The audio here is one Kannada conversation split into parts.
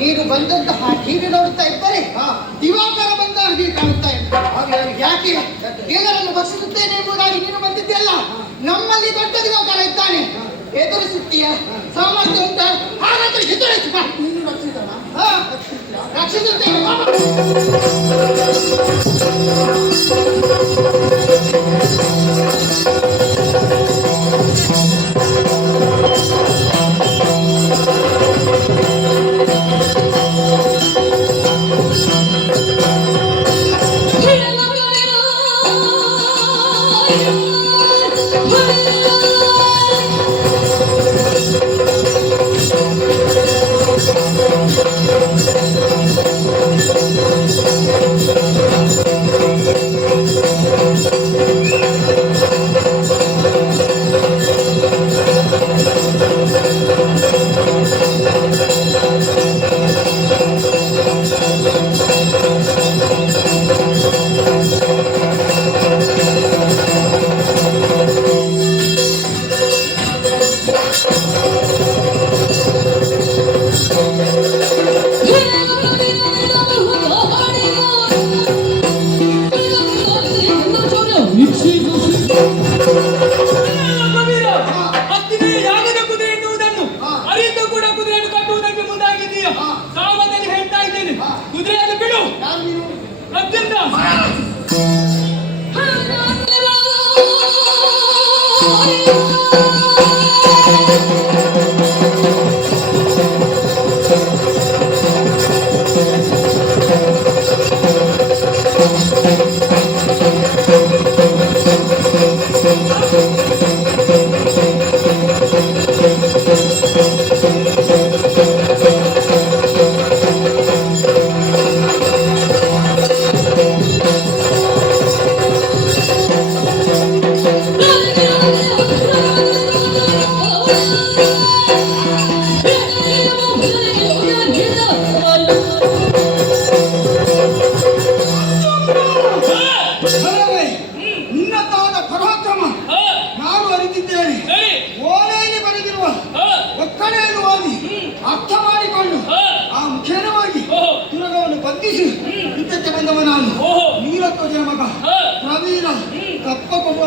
ನೀನು ಬಂದಂತಹ ಟಿವಿ ನೋಡುತ್ತಾ ಇದ್ದರೆ ದಿವಾಕರ ಬಂದ ಹಾಗೆ ಕಾಣುತ್ತಾ ಇದ್ದ. ಯಾಕೆ ಎಲ್ಲರನ್ನು ಬಕ್ಷಿಸುತ್ತೇನೆ ಎಂಬುದಾಗಿ ನೀನು ಬಂದಿದ್ದೆಲ್ಲ. ನಮ್ಮಲ್ಲಿ ದೊಡ್ಡ ದಿವಾಕರ ಇದ್ದಾನೆ, ಎದುರಿಸುತ್ತೀಯ ಸಾಮರ್ಥ್ಯ ಉಂಟ, ಹಾಗಾದ್ರೆ ಎದುರಿಸ. ನೀನು ರಕ್ಷಿಸುತ್ತೇನೆ.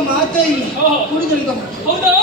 ಮಾತೇ ಇಲ್ಲ ಕುಡಿದ ಹೌದಾ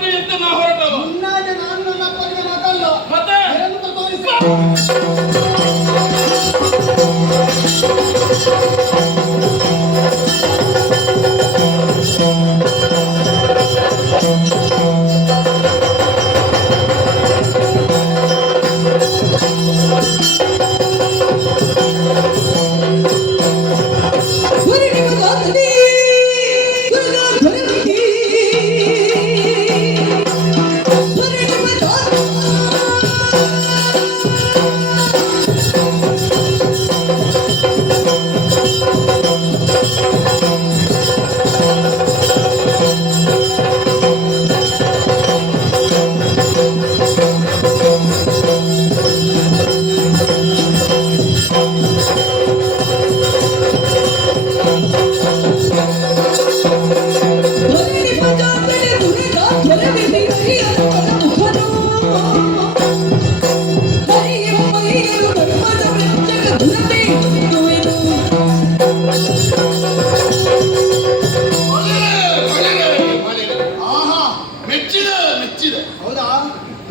ಮಾಡ್ತೀವಿ ಅಂತ ನಾ ಹೊರಟವ. ಮುನ್ನಾಗೆ ನಾನು ನನ್ನ ಅಪ್ಪನಿಗೆ ಮಾತಲ್ಲ. ಮತ್ತೆ ಏನಂತ ತೋರಿಸಿ.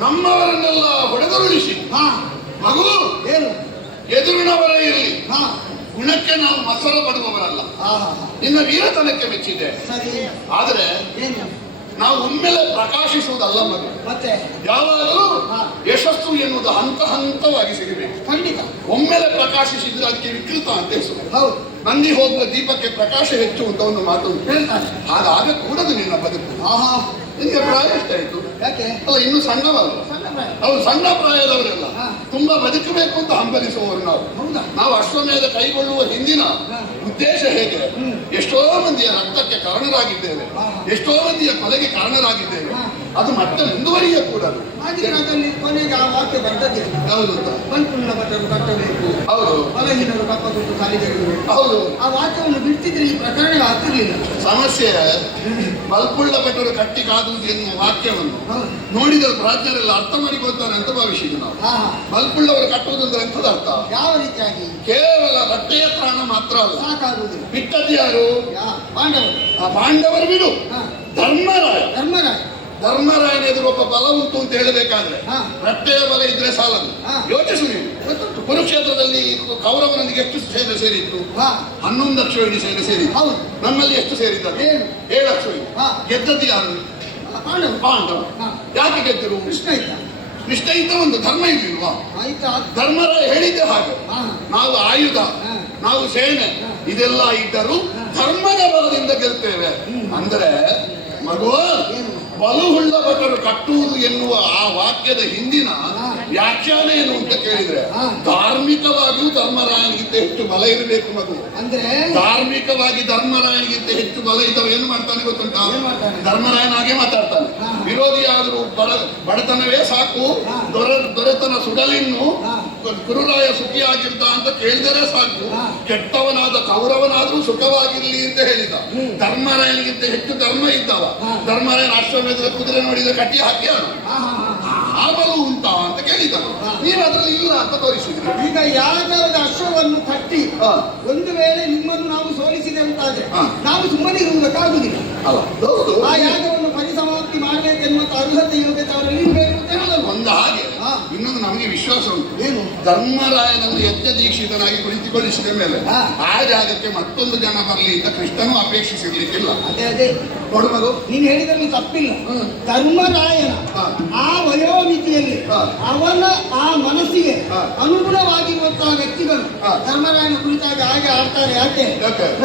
ನಮ್ಮವರನ್ನೆಲ್ಲ ಹೊಡೆದರುಳಿಸಿ ಮಗು ಏನು ಎದುರಿನವರೇ ಇರಲಿ ಗುಣಕ್ಕೆ ನಾವು ಮಸರ ಪಡುವವರಲ್ಲ. ನಿನ್ನ ವೀರತನಕ್ಕೆ ಮೆಚ್ಚಿದೆ. ಆದರೆ ನಾವು ಒಮ್ಮೆಲೆ ಪ್ರಕಾಶಿಸುವುದಲ್ಲ ಮಗು. ಮತ್ತೆ ಯಾವಾಗಲೂ ಯಶಸ್ಸು ಎನ್ನುವುದು ಹಂತ ಹಂತವಾಗಿ ಸಿಗಬೇಕು. ಖಂಡಿತ ಒಮ್ಮೆಲೆ ಪ್ರಕಾಶಿಸಿದ್ರೆ ಅದಕ್ಕೆ ವಿಕೃತ ಅಂತ ಹೆಸರು. ಹೌದು, ನಂದಿ ಹೋಗುವ ದೀಪಕ್ಕೆ ಪ್ರಕಾಶ ಹೆಚ್ಚು ಅಂತ ಒಂದು ಮಾತು ಹೇಳ್ತಾರೆ. ಹಾಗಾಗ ಕೂಡದು ನಿನ್ನ ಬದುಕು. ನಿನಗೆ ಪ್ರಾಯ ಎಷ್ಟಾಯ್ತು? ಯಾಕೆ ಅಲ್ಲ, ಇನ್ನು ಸಣ್ಣವಲ್ಲ. ಸಣ್ಣ ಪ್ರಾಯ. ಅವ್ರು ಸಣ್ಣ ಪ್ರಾಯದವರೆಲ್ಲ ತುಂಬಾ ಬದುಕಬೇಕು ಅಂತ ಹಂಬಲಿಸುವವರು ನಾವು. ನಾವು ಅಶ್ವಮೇಧ ಕೈಗೊಳ್ಳುವ ಹಿಂದಿನ ಉದ್ದೇಶ ಹೇಗೆ? ಎಷ್ಟೋ ಮಂದಿಯ ರಕ್ತಕ್ಕೆ ಕಾರಣರಾಗಿದ್ದೇವೆ, ಎಷ್ಟೋ ಮಂದಿಯ ಕೊಲೆಗೆ ಕಾರಣರಾಗಿದ್ದೇವೆ. ಅದು ಮತ್ತೆ ಮುಂದುವರಿಯ ಕೂಡ. ಅದರಲ್ಲಿ ಕೊನೆಗೆ ಆ ವಾಕ್ಯ ಬರ್ತದೆ. ಯಾವುದು ಅಂತ? ಮಲ್ಪುಳ್ಳ ಭಟರು ಕಟ್ಟಬೇಕು, ಹೌದು. ಹೊಲಗಿನರು ಕಪ್ಪ ಕೊಟ್ಟು ಕಾಲಿಗೆಡಬೇಕು. ಹೌದು. ಆ ವಾಕ್ಯವನ್ನು ಬಿಡ್ತಿದ್ರೆ ಈ ಪ್ರಕರಣ ಆಗ್ತಿರ್ಲಿಲ್ಲ. ಸಮಸ್ಯೆ ಮಲ್ಪುಳ್ಳ ಭಟರು ಕಟ್ಟಿ ಕಾದುವುದು ಎನ್ನುವ ವಾಕ್ಯವನ್ನು ನೋಡಿದ ಪ್ರಾಜ್ಞರೆಲ್ಲ ಅರ್ಥ ಮಾಡಿಕೊಳ್ತಾರೆ ಅಂತ ಭಾವಿಸಿದ್ವಿ ನಾವು. ಮಲ್ಪುಳ್ಳವರು ಕಟ್ಟುವುದಂದ್ರೆ ಎಂಥದ ಅರ್ಥ? ಯಾವ ರೀತಿಯಾಗಿ? ಕೇವಲ ರಟ್ಟೆಯ ಪ್ರಾಣ ಮಾತ್ರ ಅಲ್ಲ, ಸಾಕಾಗುವುದಿಲ್ಲ. ಬಿಟ್ಟದ್ದು ಯಾರು? ಪಾಂಡವರು. ಆ ಪಾಂಡವರು ಬಿಡು, ಧರ್ಮರಾಯ. ಧರ್ಮರಾಯನ ಎದುರು ಒಬ್ಬ ಬಲ ಉಂಟು ಅಂತ ಹೇಳಬೇಕಾದ್ರೆ ರಟ್ಟೆಯ ಬಲ ಇದ್ರೆ ಸಾಲದು. ಯೋಚಿಸು ನೀನು. ಕುರುಕ್ಷೇತ್ರದಲ್ಲಿ ಕೌರವನೊಂದಿಗೆ ಎಷ್ಟು ಸೇನೆ ಸೇರಿತ್ತು? 11 ಅಕ್ಷೋಹಿಣಿ ಸೇನೆ ಸೇರಿತ್ತು. ನಮ್ಮಲ್ಲಿ ಎಷ್ಟು ಸೇರಿದ್ದಾರೆ? 7 ಅಕ್ಷೋಹಿಣಿ. ಗೆದ್ದದ್ದು ಯಾರು? ಪಾಂಡವ. ಯಾಕೆ ಗೆದ್ದರು? ಕೃಷ್ಣ ಇದ್ದ ಒಂದು ಧರ್ಮ ಇರ್ಲಿಲ್ವಾ? ಧರ್ಮರಾಯ ಹೇಳಿದ್ದೆ ಹಾಗೆ. ನಾವು ಆಯುಧ, ನಾವು ಸೇನೆ ಇದೆಲ್ಲ ಇದ್ದರೂ ಧರ್ಮದ ಬಲದಿಂದ ಗೆಲ್ತೇವೆ ಅಂದ್ರೆ ಮಗು. ಬಲುಹುಳ್ಳ ಭಟರು ಕಟ್ಟುವುದು ಎನ್ನುವ ಆ ವಾಕ್ಯದ ಹಿಂದಿನ ವ್ಯಾಖ್ಯಾನ ಏನು ಅಂತ ಕೇಳಿದ್ರೆ ಧಾರ್ಮಿಕವಾಗಿಯೂ ಧರ್ಮರಾಯನಿಗಿಂತ ಹೆಚ್ಚು ಬಲ ಇರಬೇಕು ಮಗು. ಅಂದ್ರೆ ಧಾರ್ಮಿಕವಾಗಿ ಧರ್ಮರಾಯನಿಗಿಂತ ಹೆಚ್ಚು ಬಲ ಇದ್ದವ ಏನು ಮಾಡ್ತಾನೆ ಗೊತ್ತುಂಟ? ಧರ್ಮರಾಯನಾಗೆ ಮಾತಾಡ್ತಾನೆ. ವಿರೋಧಿಯಾದರೂ ಬಡತನವೇ ಸಾಕು, ದೊರೆತನ ಸುಡಲಿನ್ನು ಕುರುರಾಯ ಸುಖಿಯಾಗಿರ್ತ ಅಂತ ಕೇಳಿದರೆ ಸಾಕು, ಕೆಟ್ಟವನಾದ ಕೌರವನಾದ್ರೂ ಸುಖವಾಗಿರ್ಲಿ ಅಂತ ಹೇಳಿದ. ಧರ್ಮರಾಯನಿಗಿಂತ ಹೆಚ್ಚು ಧರ್ಮ ಇದ್ದವ. ಧರ್ಮರಾಯನ ಅಶ್ವಮೇಧದ ಕುದುರೆ ನೋಡಿದ್ರೆ ಕಟ್ಟಿ ಹಾಕಿ ಆ ಬಲ ಉಂಟಾ ಅಂತ ಕೇಳಿದನು. ನೀವು ಅದರಲ್ಲಿ ಇಲ್ಲ ಅಂತ ತೋರಿಸಿದ್ರಿ. ಈಗ ಯಾವ್ದಾದ ಅಶ್ವವನ್ನು ಕಟ್ಟಿ ಒಂದು ವೇಳೆ ನಿಮ್ಮನ್ನು ನಾವು ಸೋಲಿಸಿದೆ ಅಂತಾದ್ರೆ ನಾವು ಸುಮ್ಮನೆ ಇರುವುದಕ್ಕಾಗುದಿಲ್ಲ. ಆ ಯಾಗವನ್ನು ಪರಿಸಮಾಪ್ತಿ ಮಾಡಬೇಕೆನ್ನುವಂತ ಅರ್ಹತೆ ಯೋಗ್ಯತೆ ಅವರಲ್ಲಿ ಇರಬೇಕು ಅಂತ ಹೇಳೋದು ಒಂದು ಹಾಗೆ. ಇನ್ನೊಂದು ನಮಗೆ ವಿಶ್ವಾಸ ಉಂಟು. ಏನು? ಧರ್ಮರಾಯನನ್ನು ಯಜ್ಞ ದೀಕ್ಷಿತನಾಗಿ ಕುಳಿತುಗೊಳಿಸಿದ ಮೇಲೆ ಆ ಜಾಗಕ್ಕೆ ಮತ್ತೊಂದು ಜನ ಬರಲಿ ಅಂತ ಕೃಷ್ಣನು ಅಪೇಕ್ಷಿಸಿರ್ಲಿಕ್ಕಿಲ್ಲ. ಅದೇ ನೋಡು ಮಗು, ನೀನು ಹೇಳಿದಲ್ಲಿ ತಪ್ಪಿಲ್ಲ. ಧರ್ಮರಾಯನ ಆ ವಯೋಮಿತಿಯಲ್ಲಿ ಅವನ ಆ ಮನಸ್ಸಿಗೆ ಅನುಗುಣವಾಗಿರುವಂತಹ ವ್ಯಕ್ತಿಗಳು ಧರ್ಮರಾಯನ ಕುರಿತಾಗಿ ಹಾಗೆ ಆಡ್ತಾರೆ. ಯಾಕೆ?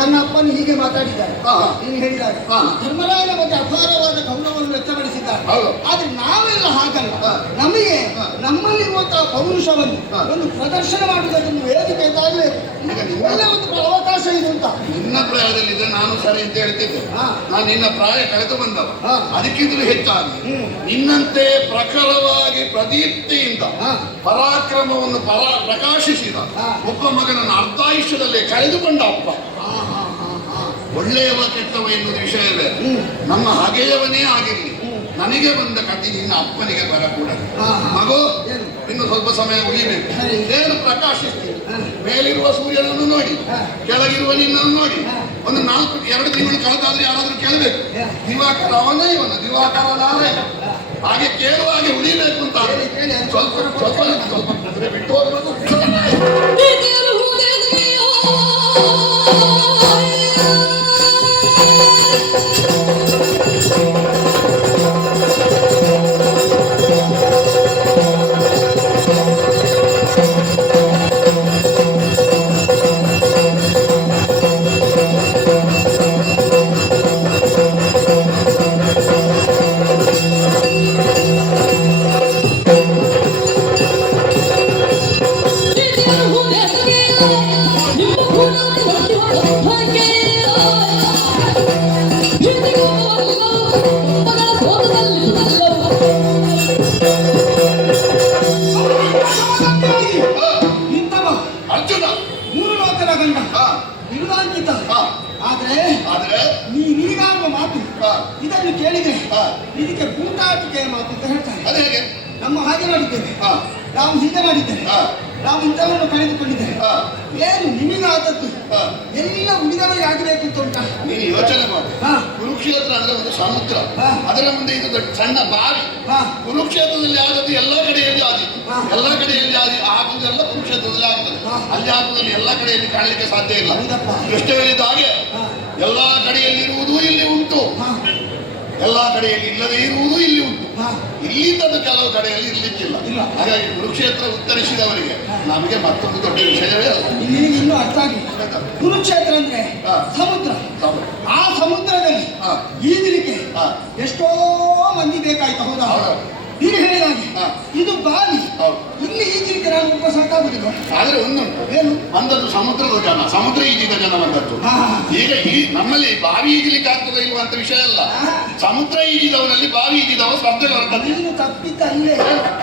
ನನ್ನ ಅಪ್ಪನು ಹೀಗೆ ಮಾತಾಡಿದ್ದಾರೆ ನೀನು ಹೇಳಿದಾಗ ಧರ್ಮರಾಯನ ಬಗ್ಗೆ ಅಪಾರವಾದ ಗೌರವವನ್ನು ವ್ಯಕ್ತಪಡಿಸಿದ್ದಾರೆ. ಆದ್ರೆ ನಾವೆಲ್ಲ ಹಾಗಲ್ಲ. ನಮಗೆ ನಮ್ಮಲ್ಲಿರುವಂತಹ ಪೌರುಷವನ್ನು ಒಂದು ಪ್ರದರ್ಶನ ಮಾಡುವುದನ್ನು ವೇದಿಕೆ ಇದಾಗಬೇಕು. ಒಳ್ಳೆ ಒಂದು ಅವಕಾಶ ಇದೆ ಅಂತ. ನಿನ್ನ ಪ್ರಾಯದಲ್ಲಿದೆ, ನಾನು ಸರಿ ಅಂತ ಹೇಳ್ತಿದ್ದೆ. ನಾನು ನಿನ್ನ ಪ್ರಾಯ ಕಳೆದು ಬಂದವ. ಅದಕ್ಕಿಂತಲೂ ಹೆಚ್ಚಾಗಿ ನಿನ್ನಂತೆ ಪ್ರಖರವಾಗಿ ಪ್ರದೀಪ್ತಿಯಿಂದ ಪರಾಕ್ರಮವನ್ನು ಪ್ರಕಾಶಿಸಿದ ಒಬ್ಬ ಮಗನನ್ನು ಅರ್ಧಾಯುಷ್ಯದಲ್ಲೇ ಕಳೆದುಕೊಂಡ ಅಪ್ಪ. ಒಳ್ಳೆಯವ ಕೆಟ್ಟವ ಎನ್ನುವುದು ವಿಷಯವೇ. ನಮ್ಮ ಹಗೆಯವನೇ ಆಗಿರಲಿ, ನನಗೆ ಬಂದ ಕತಿ ನಿನ್ನ ಅಪ್ಪನಿಗೆ ಬರಕೂಡದು. ಮಗು, ಇನ್ನು ಸ್ವಲ್ಪ ಸಮಯ ಉಳಿಬೇಕು. ಏನು ಪ್ರಕಾಶಿಸ್ತೀವಿ? ಮೇಲಿರುವ ಸೂರ್ಯನನ್ನು ನೋಡಿ, ಕೆಳಗಿರುವ ನಿನ್ನನ್ನು ನೋಡಿ. ಒಂದು 2 ತಿಂಗಳು ಕಳೆದಾದ್ರೆ ಯಾರಾದ್ರೂ ಕೇಳಬೇಕು, ದಿವಾಕರ ಅವನೇ ಇವನು, ದಿವಾಕರ ನಾರಾಯಣ. ಹಾಗೆ ಕೇಳುವಾಗೆ ಉಳಿಬೇಕು ಅಂತ ಕೇಳಿ ಸ್ವಲ್ಪ ಸ್ವಲ್ಪ ಸ್ವಲ್ಪ ಕುದುರೆ ಬಿಟ್ಟು ಹೋಗ್ಬೇಕು. ಅರ್ಜುನ ಮೂರು ಲೋಕದ ಗಂಡ ಹಾ ಇರುವಾಂಕಿತ. ಹಾ ಆದ್ರೆ ಆದ್ರೆ ನೀನಾಗುವ ಮಾತು ಹಾ ಇದನ್ನು ಕೇಳಿದ್ರೆ ಹಾ ಇದಕ್ಕೆ ಗೂಟಾಟಿಕೆಯ ಮಾತು ಅಂತ ಹೇಳ್ತಾರೆ. ಅದು ಹೇಗೆ? ನಮ್ಮ ಹಾಗೆ ಮಾಡಿದ್ದೇವೆ, ಹಾ ನಾವು ಹೀಗೆ ಮಾಡಿದ್ದೇವೆ, ಹಾ ನಾವು ಇಂಥವನ್ನು ಕಳೆದುಕೊಂಡಿದ್ದೇವೆ. ಹಾ ಏನು ನಿಮಗಾದದ್ದು ಹಾ ಎಲ್ಲ ಉಳಿದವರಿಗೆ ಆಗಬೇಕು ಅಂತ ಉಂಟಾ? ನೀನು ಯೋಚನೆ ಮಾಡು. ಹಾ ಕುರುಕ್ಷೇತ್ರ ಅಂದ್ರೆ ಒಂದು ಸಮುದ್ರ, ಹಾ. ಅದರ ಮುಂದೆ ಇದು ದೊಡ್ಡ ಸಣ್ಣ ಬಾವಿ. ಹಾ ಕುರುಕ್ಷೇತ್ರದಲ್ಲಿ ಆದದ್ದು ಎಲ್ಲ ಕಡೆಯಲ್ಲಿ ಆದಿತ್ತು. ಹಾ. ಎಲ್ಲ ಕಡೆಯಲ್ಲಿ ಆಗುದೆಲ್ಲ ಕುರುಕ್ಷೇತ್ರದಲ್ಲಿ ಆಗ್ತದೆ. ಹಾ. ಅಲ್ಲಿ ಆಗುವುದನ್ನು ಎಲ್ಲ ಕಡೆಯಲ್ಲಿ ಕಾಣಲಿಕ್ಕೆ ಸಾಧ್ಯ ಇಲ್ಲ. ಹೌದಪ್ಪ. ಎಷ್ಟು ಹೇಳಿದ ಹಾಗೆ ಹಾ ಎಲ್ಲಾ ಕಡೆಯಲ್ಲಿರುವುದು ಇಲ್ಲಿ ಉಂಟು, ಹಾ ಎಲ್ಲಾ ಕಡೆಯಲ್ಲಿ ಇಲ್ಲದೆ ಇರುವುದು ಇಲ್ಲಿ ಉಂಟು. ಹಾ ಇಲ್ಲಿದ್ದದ್ದು ಕೆಲವು ಕಡೆಯಲ್ಲಿ ಇರ್ಲಿಕ್ಕಿಲ್ಲ. ಇಲ್ಲ. ಹಾಗಾಗಿ ಕುರುಕ್ಷೇತ್ರ ಉತ್ತರಿಸಿದವರಿಗೆ ನಮಗೆ ಮತ್ತೊಂದು ದೊಡ್ಡ ವಿಷಯವೇ ಅಲ್ಲ. ನಿನಗೆ ಇನ್ನೂ ಅರ್ಥ ಆಗಿಲ್ಲ. ಕುರುಕ್ಷೇತ್ರ ಅಂದ್ರೆ ಹಾ. ಸಮುದ್ರ. ಹೌದು. ಆ ಸಮುದ್ರದಲ್ಲಿ ಹಾ. ಈಜಲಿಕ್ಕೆ ಹಾ. ಎಷ್ಟೋ ಮಂದಿ ಬೇಕಾಯ್ತು. ಹೌದಾ? ಹೌದು. ನೀನು ಹೇಳಿದಾಗೆ ಹಾ. ಇದು ಬಾವಿ. ಹೌದು. ಇಲ್ಲಿ ಈಜಲಿಕ್ಕೆ ನಾನು ಒಬ್ಬ ಸಾಕಾಗುದಿಲ್ಲ. ಆದ್ರೆ ಒಂದುಂಟು, ಏನು? ಬಂದದ್ದು ಸಮುದ್ರದ ಜನ, ಸಮುದ್ರ ಈಜಿದ ಜನ ಬಂದದ್ದು. ಹಾ. ಈಗ ಈ ನಮ್ಮಲ್ಲಿ ಬಾವಿ ಈಜಲಿಕ್ಕೆ ಆಗ್ತದೆ ಇಲ್ವಾ ಅಂತ ವಿಷಯ ಅಲ್ಲ. ಹಾ. ಸಮುದ್ರ ಈಜಿದವನಲ್ಲಿ ಬಾವಿ ಈಜಿದವ ಸ್ಪರ್ಧೆಗೆ ಬರ್ತದೆ. ನೀನು ತಪ್ಪಿದ್ದಲ್ಲೇ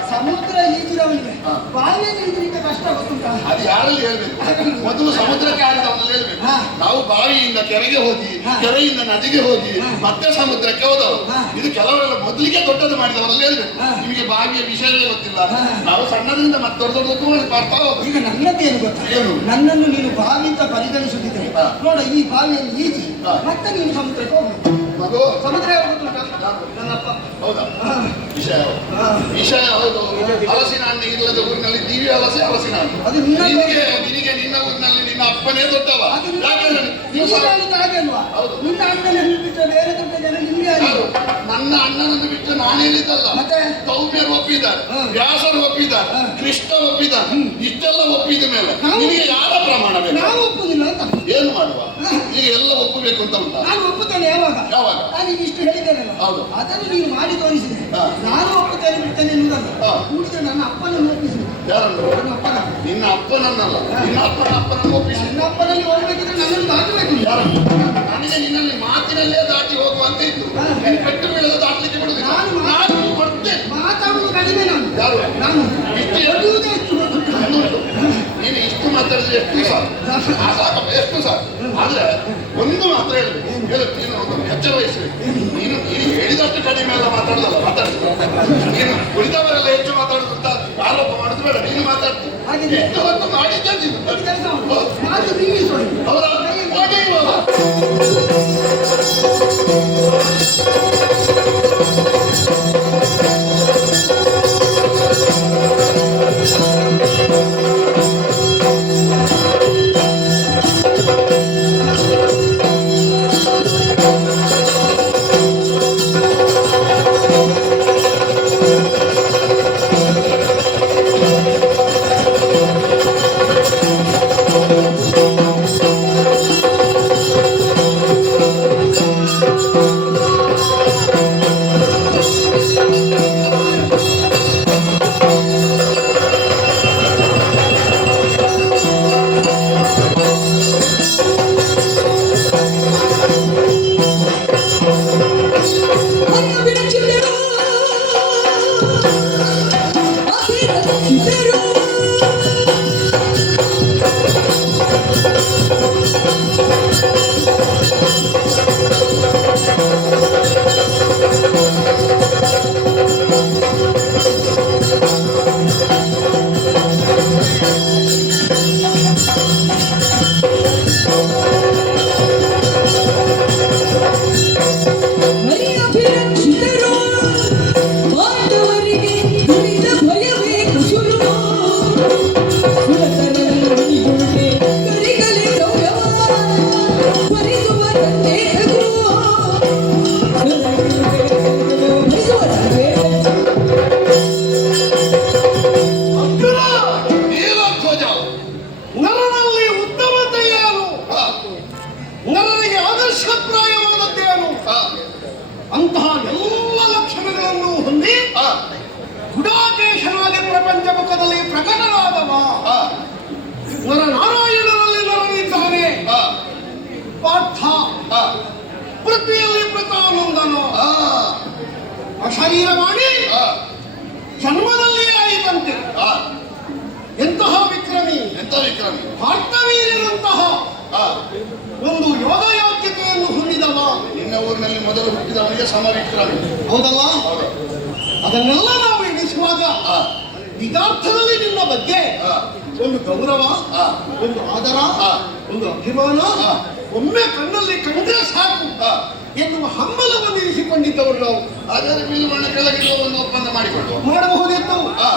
ಸಮುದ್ರ ಈಜಿದವನಿಗೆ ಹಾ. ಬಾವಿಯಲ್ಲಿ ಈಜಲಿಕ್ಕೆ ಕಷ್ಟ ಗೊತ್ತುಂಟಾ? ಅದು ಯಾರಲ್ಲಿ ಹೇಳ್ಬೇಕು? ಮೊದಲು ಸಮುದ್ರಕ್ಕೆ ಆಡಿದವನಲ್ಲಿ ಹೇಳ್ಬೇಕು. ಹಾ. ನಾವು ಬಾವಿಯಿಂದ ಕೆರೆಗೆ ಹೋಗಿ, ಹಾ. ಕೆರೆಯಿಂದ ನದಿಗೆ ಹೋಗಿ, ಹಾ. ಮತ್ತೆ ಸಮುದ್ರಕ್ಕೆ ಹೋದವರು. ಹಾ. ಇದು ಕೆಲವರೆಲ್ಲ ಮೊದಲಿಗೆ ದೊಡ್ಡದು ಮಾಡಿದವರಲ್ಲಿ ಹೇಳ್ಬೇಕು. ಹಾ. ನಿಮಗೆ ಬಾವಿಯ ವಿಷಯವೇ ಗೊತ್ತಿಲ್ಲ. ಹಾ. ನಾವು ಸಣ್ಣದಿಂದ ಮತ್ತೆ ದೊಡ್ಡ ದೊಡ್ಡ ಬರ್ತಾ ಹೋಗ್ಬೇಕು. ಈಗ ನನ್ನದೇನು ಗೊತ್ತಾ? ಏನು? ನನ್ನನ್ನು ನೀನು ಬಾವಿ ಅಂತ ಪರಿಗಣಿಸುತ್ತಿದ್ದರೆ ಹಾ. ನೋಡ, ಈ ಬಾವಿಯಲ್ಲಿ ಈಜಿ ಹಾ. ಮತ್ತೆ ನೀನು ಸಮುದ್ರಕ್ಕೆ ಹೋಗ್ಬೇಕು. ಮಗು ಸಮುದ್ರ ಯಾವುದು ಗೊತ್ತುಂಟಾ? ಯಾವುದು? ನನ್ನಪ್ಪ. ಹೌದಾ? ಹಾ. ವಿಷಯ ಹೌದು. ಹಾ. ವಿಷಯ ಹೌದು. ಹಲಸಿನ ಹಣ್ಣು ಇಲ್ಲದ ಊರಿನಲ್ಲಿ ದಿವ್ಯ ಹಲಸಿನ ಹಣ್ಣು. ಅದು ನಿನ್ನ ನಿನಗೆ ನಿನ್ನ ಊರಿನಲ್ಲಿ ನಿನ್ನ ಅಪ್ಪನೇ ದೊಡ್ಡವ. ಅದು ನಿನ್ನ ಯಾಕಂದ್ರೆ ನಿನ್ನ ಹೇಳಿದ ಹಾಗೆ ಅಲ್ವಾ? ಹೌದು. ನಿನ್ನ ಅಣ್ಣನ ಬಿಟ್ಟರೆ ಬೇರೆ ದೊಡ್ಡ ಜನ ನಿಮಗೆ ಯಾರು? ಯಾರು? ನನ್ನ ಅಣ್ಣನನ್ನು ಬಿಟ್ಟು ನಾನು ಹೇಳಿದ್ದಲ್ಲ. ಮತ್ತೆ? ಸೌಮ್ಯರು ಒಪ್ಪಿದ್ದಾರೆ, ಹಾ. ವ್ಯಾಸರು ಒಪ್ಪಿದ್ದಾರೆ, ಹಾ. ಕೃಷ್ಣ ಒಪ್ಪಿದ್ದಾರೆ. ಇಷ್ಟೆಲ್ಲ ಒಪ್ಪಿದ ಮೇಲೆ ನಾವು- ನಿನಗೆ ಯಾರ ಪ್ರಮಾಣ ಬೇಕು? ನಾವು ಒಪ್ಪುದಿಲ್ಲ ಅಂತ. ಏನು ಮಾಡುವ? ಹಾ. ಈಗ ಎಲ್ಲ ಒಪ್ಪಬೇಕು ಅಂತ ಉಂಟಾ? ನಾನು ಒಪ್ಪುತ್ತೇನೆ. ಯಾವಾಗ? ಯಾವಾಗ? ನಾನು ಈಗ ಇಷ್ಟು ಹೇಳಿದ್ದೇನಲ್ಲ, ಹೌದು. ಅದನ್ನು ನೀನು ಮಾಡಿ ತೋರಿಸಿದೆ. ಹಾ. ನಾನು ಒಪ್ಪುತ್ತೇನೆ ಬಿಡ್ತೇನೆ ಎನ್ನುವುದಲ್ಲ. ಹಾ. ಕೂಡಿದ್ರೆ ನನ್ನ ಅಪ್ಪನನ್ನು ಒಪ್ಪಿಸಿ. ಯಾರನ್ನು? ನನ್ನ ಅಪ್ಪನ. ನಿನ್ನ ಅಪ್ಪನನ್ನಲ್ಲ, ಹಾ. ನಿನ್ನ ಅಪ್ಪನನ್ನು ಒಪ್ಪಿಸಿ. ನನ್ನ ಅಪ್ಪನಲ್ಲಿ ಹೋಗ್ಬೇಕಿದ್ರೆ ನನ್ನನ್ನು ದಾಟಬೇಕು. ಯಾರನ್ನು? ನನಗೆ ನಿನ್ನಲ್ಲಿ ಮಾತಿನಲ್ಲೇ ದಾಟಿ ಹೋಗುವಂತ ಇತ್ತು. ಹಾ. ನೀನು ಪೆಟ್ಟು ಬೀಳದ ದಾಟಲಿಕ್ಕೆ ಬಿಡುದಿಲ್ಲ. ನಾನು ನಾನು ಬರ್ತೇನೆ. ಮಾತಾಡುವುದು ಕಡಿಮೆ ನಾನು. ಯಾರು? ನಾನು ಇಷ್ಟು ಹೊಡೆಯುವುದೇ ಹೆಚ್ಚು ಗೊತ್ತುಂಟಾ? ಇನ್ನೊಂದು, ನೀನು ಇಷ್ಟು ಮಾತಾಡಿದ್ರೆ ಎಷ್ಟು ಸಾಕು? ಆ ಸಾಕಪ್ಪ, ಎಷ್ಟು ಸಾಕು. ಆದ್ರೆ ಒಂದು ಮಾತ್ರ ಹೇಳ್ಬೇಕು. ಹೇಳುತ್ತೆ, ನೀನು ಒಂದು ಎಚ್ಚರ ವಹಿಸ್ಬೇಕು. ನೀನು ಹೇಳಿದಷ್ಟು ಕಡಿಮೆ ಎಲ್ಲ ಮಾತಾಡೋದಲ್ಲ, ಮಾತಾಡ್ತೀನಿ. ನೀನು ಉಳಿದವರೆಲ್ಲ ಹೆಚ್ಚು ಮಾತಾಡುದು ಅಂತ ಆರೋಪ ಮಾಡುದು ಬೇಡ. ನೀನು ಮಾತಾಡ್ತೀನಿ. ಹಾಗೆ ಎಷ್ಟು ಹೊತ್ತು ಮಾಡಿದ್ದೆ ನೀನು. ಒಂದು ಕೆಲಸ ಮಾಡು. ಮಾತು ನಿಲ್ಲಿಸು. ಅವರ ಒಡೆಯುವವ. ಶರೀರ ಮಾಡಿ ಆ, ಜನ್ಮದಲ್ಲಿಯೇ ಆಯಿತಂತೆ. ಆ, ಎಂತಹ ವಿಕ್ರಮಿ, ಎಂತ ವಿಕ್ರಮಿ. ಕಾರ್ತವೀರ್ಯನಂತಹ ಆ, ಒಂದು ಯೋಗ ಯೋಗ್ಯತೆಯನ್ನು ಹೊಂದಿದವ. ನಿನ್ನ ಊರಿನಲ್ಲಿ ಮೊದಲು ಹುಟ್ಟಿದವನಿಗೆ ಸಮ ವಿಕ್ರಮಿ. ಹೌದಲ್ಲ? ಹೌದು. ಅದನ್ನೆಲ್ಲ ನಾವು ಎಣಿಸುವಾಗ ಆ, ಇದಾರ್ಥದಲ್ಲಿ ನಿನ್ನ ಬಗ್ಗೆ ಆ, ಒಂದು ಗೌರವ, ಆ, ಒಂದು ಆದರ, ಆ, ಒಂದು ಅಭಿಮಾನ, ಆ. ಒಮ್ಮೆ ಕಣ್ಣಲ್ಲಿ ಕಂಡ್ರೆ ಸಾಕು ಆ. ಎನ್ನುವ ಹಂಬಲವನ್ನು ಇರಿಸಿಕೊಂಡಿದ್ದವರು ನಾವು. ಹಾಗಾದ್ರೆ ಮೇಲ್ಮಣ್ಣ ಕೆಳಗಿರುವ ಒಂದು ಒಪ್ಪಂದ ಮಾಡಿಕೊಳ್ಳುವ. ಮಾಡಬಹುದಿತ್ತು. ಆ,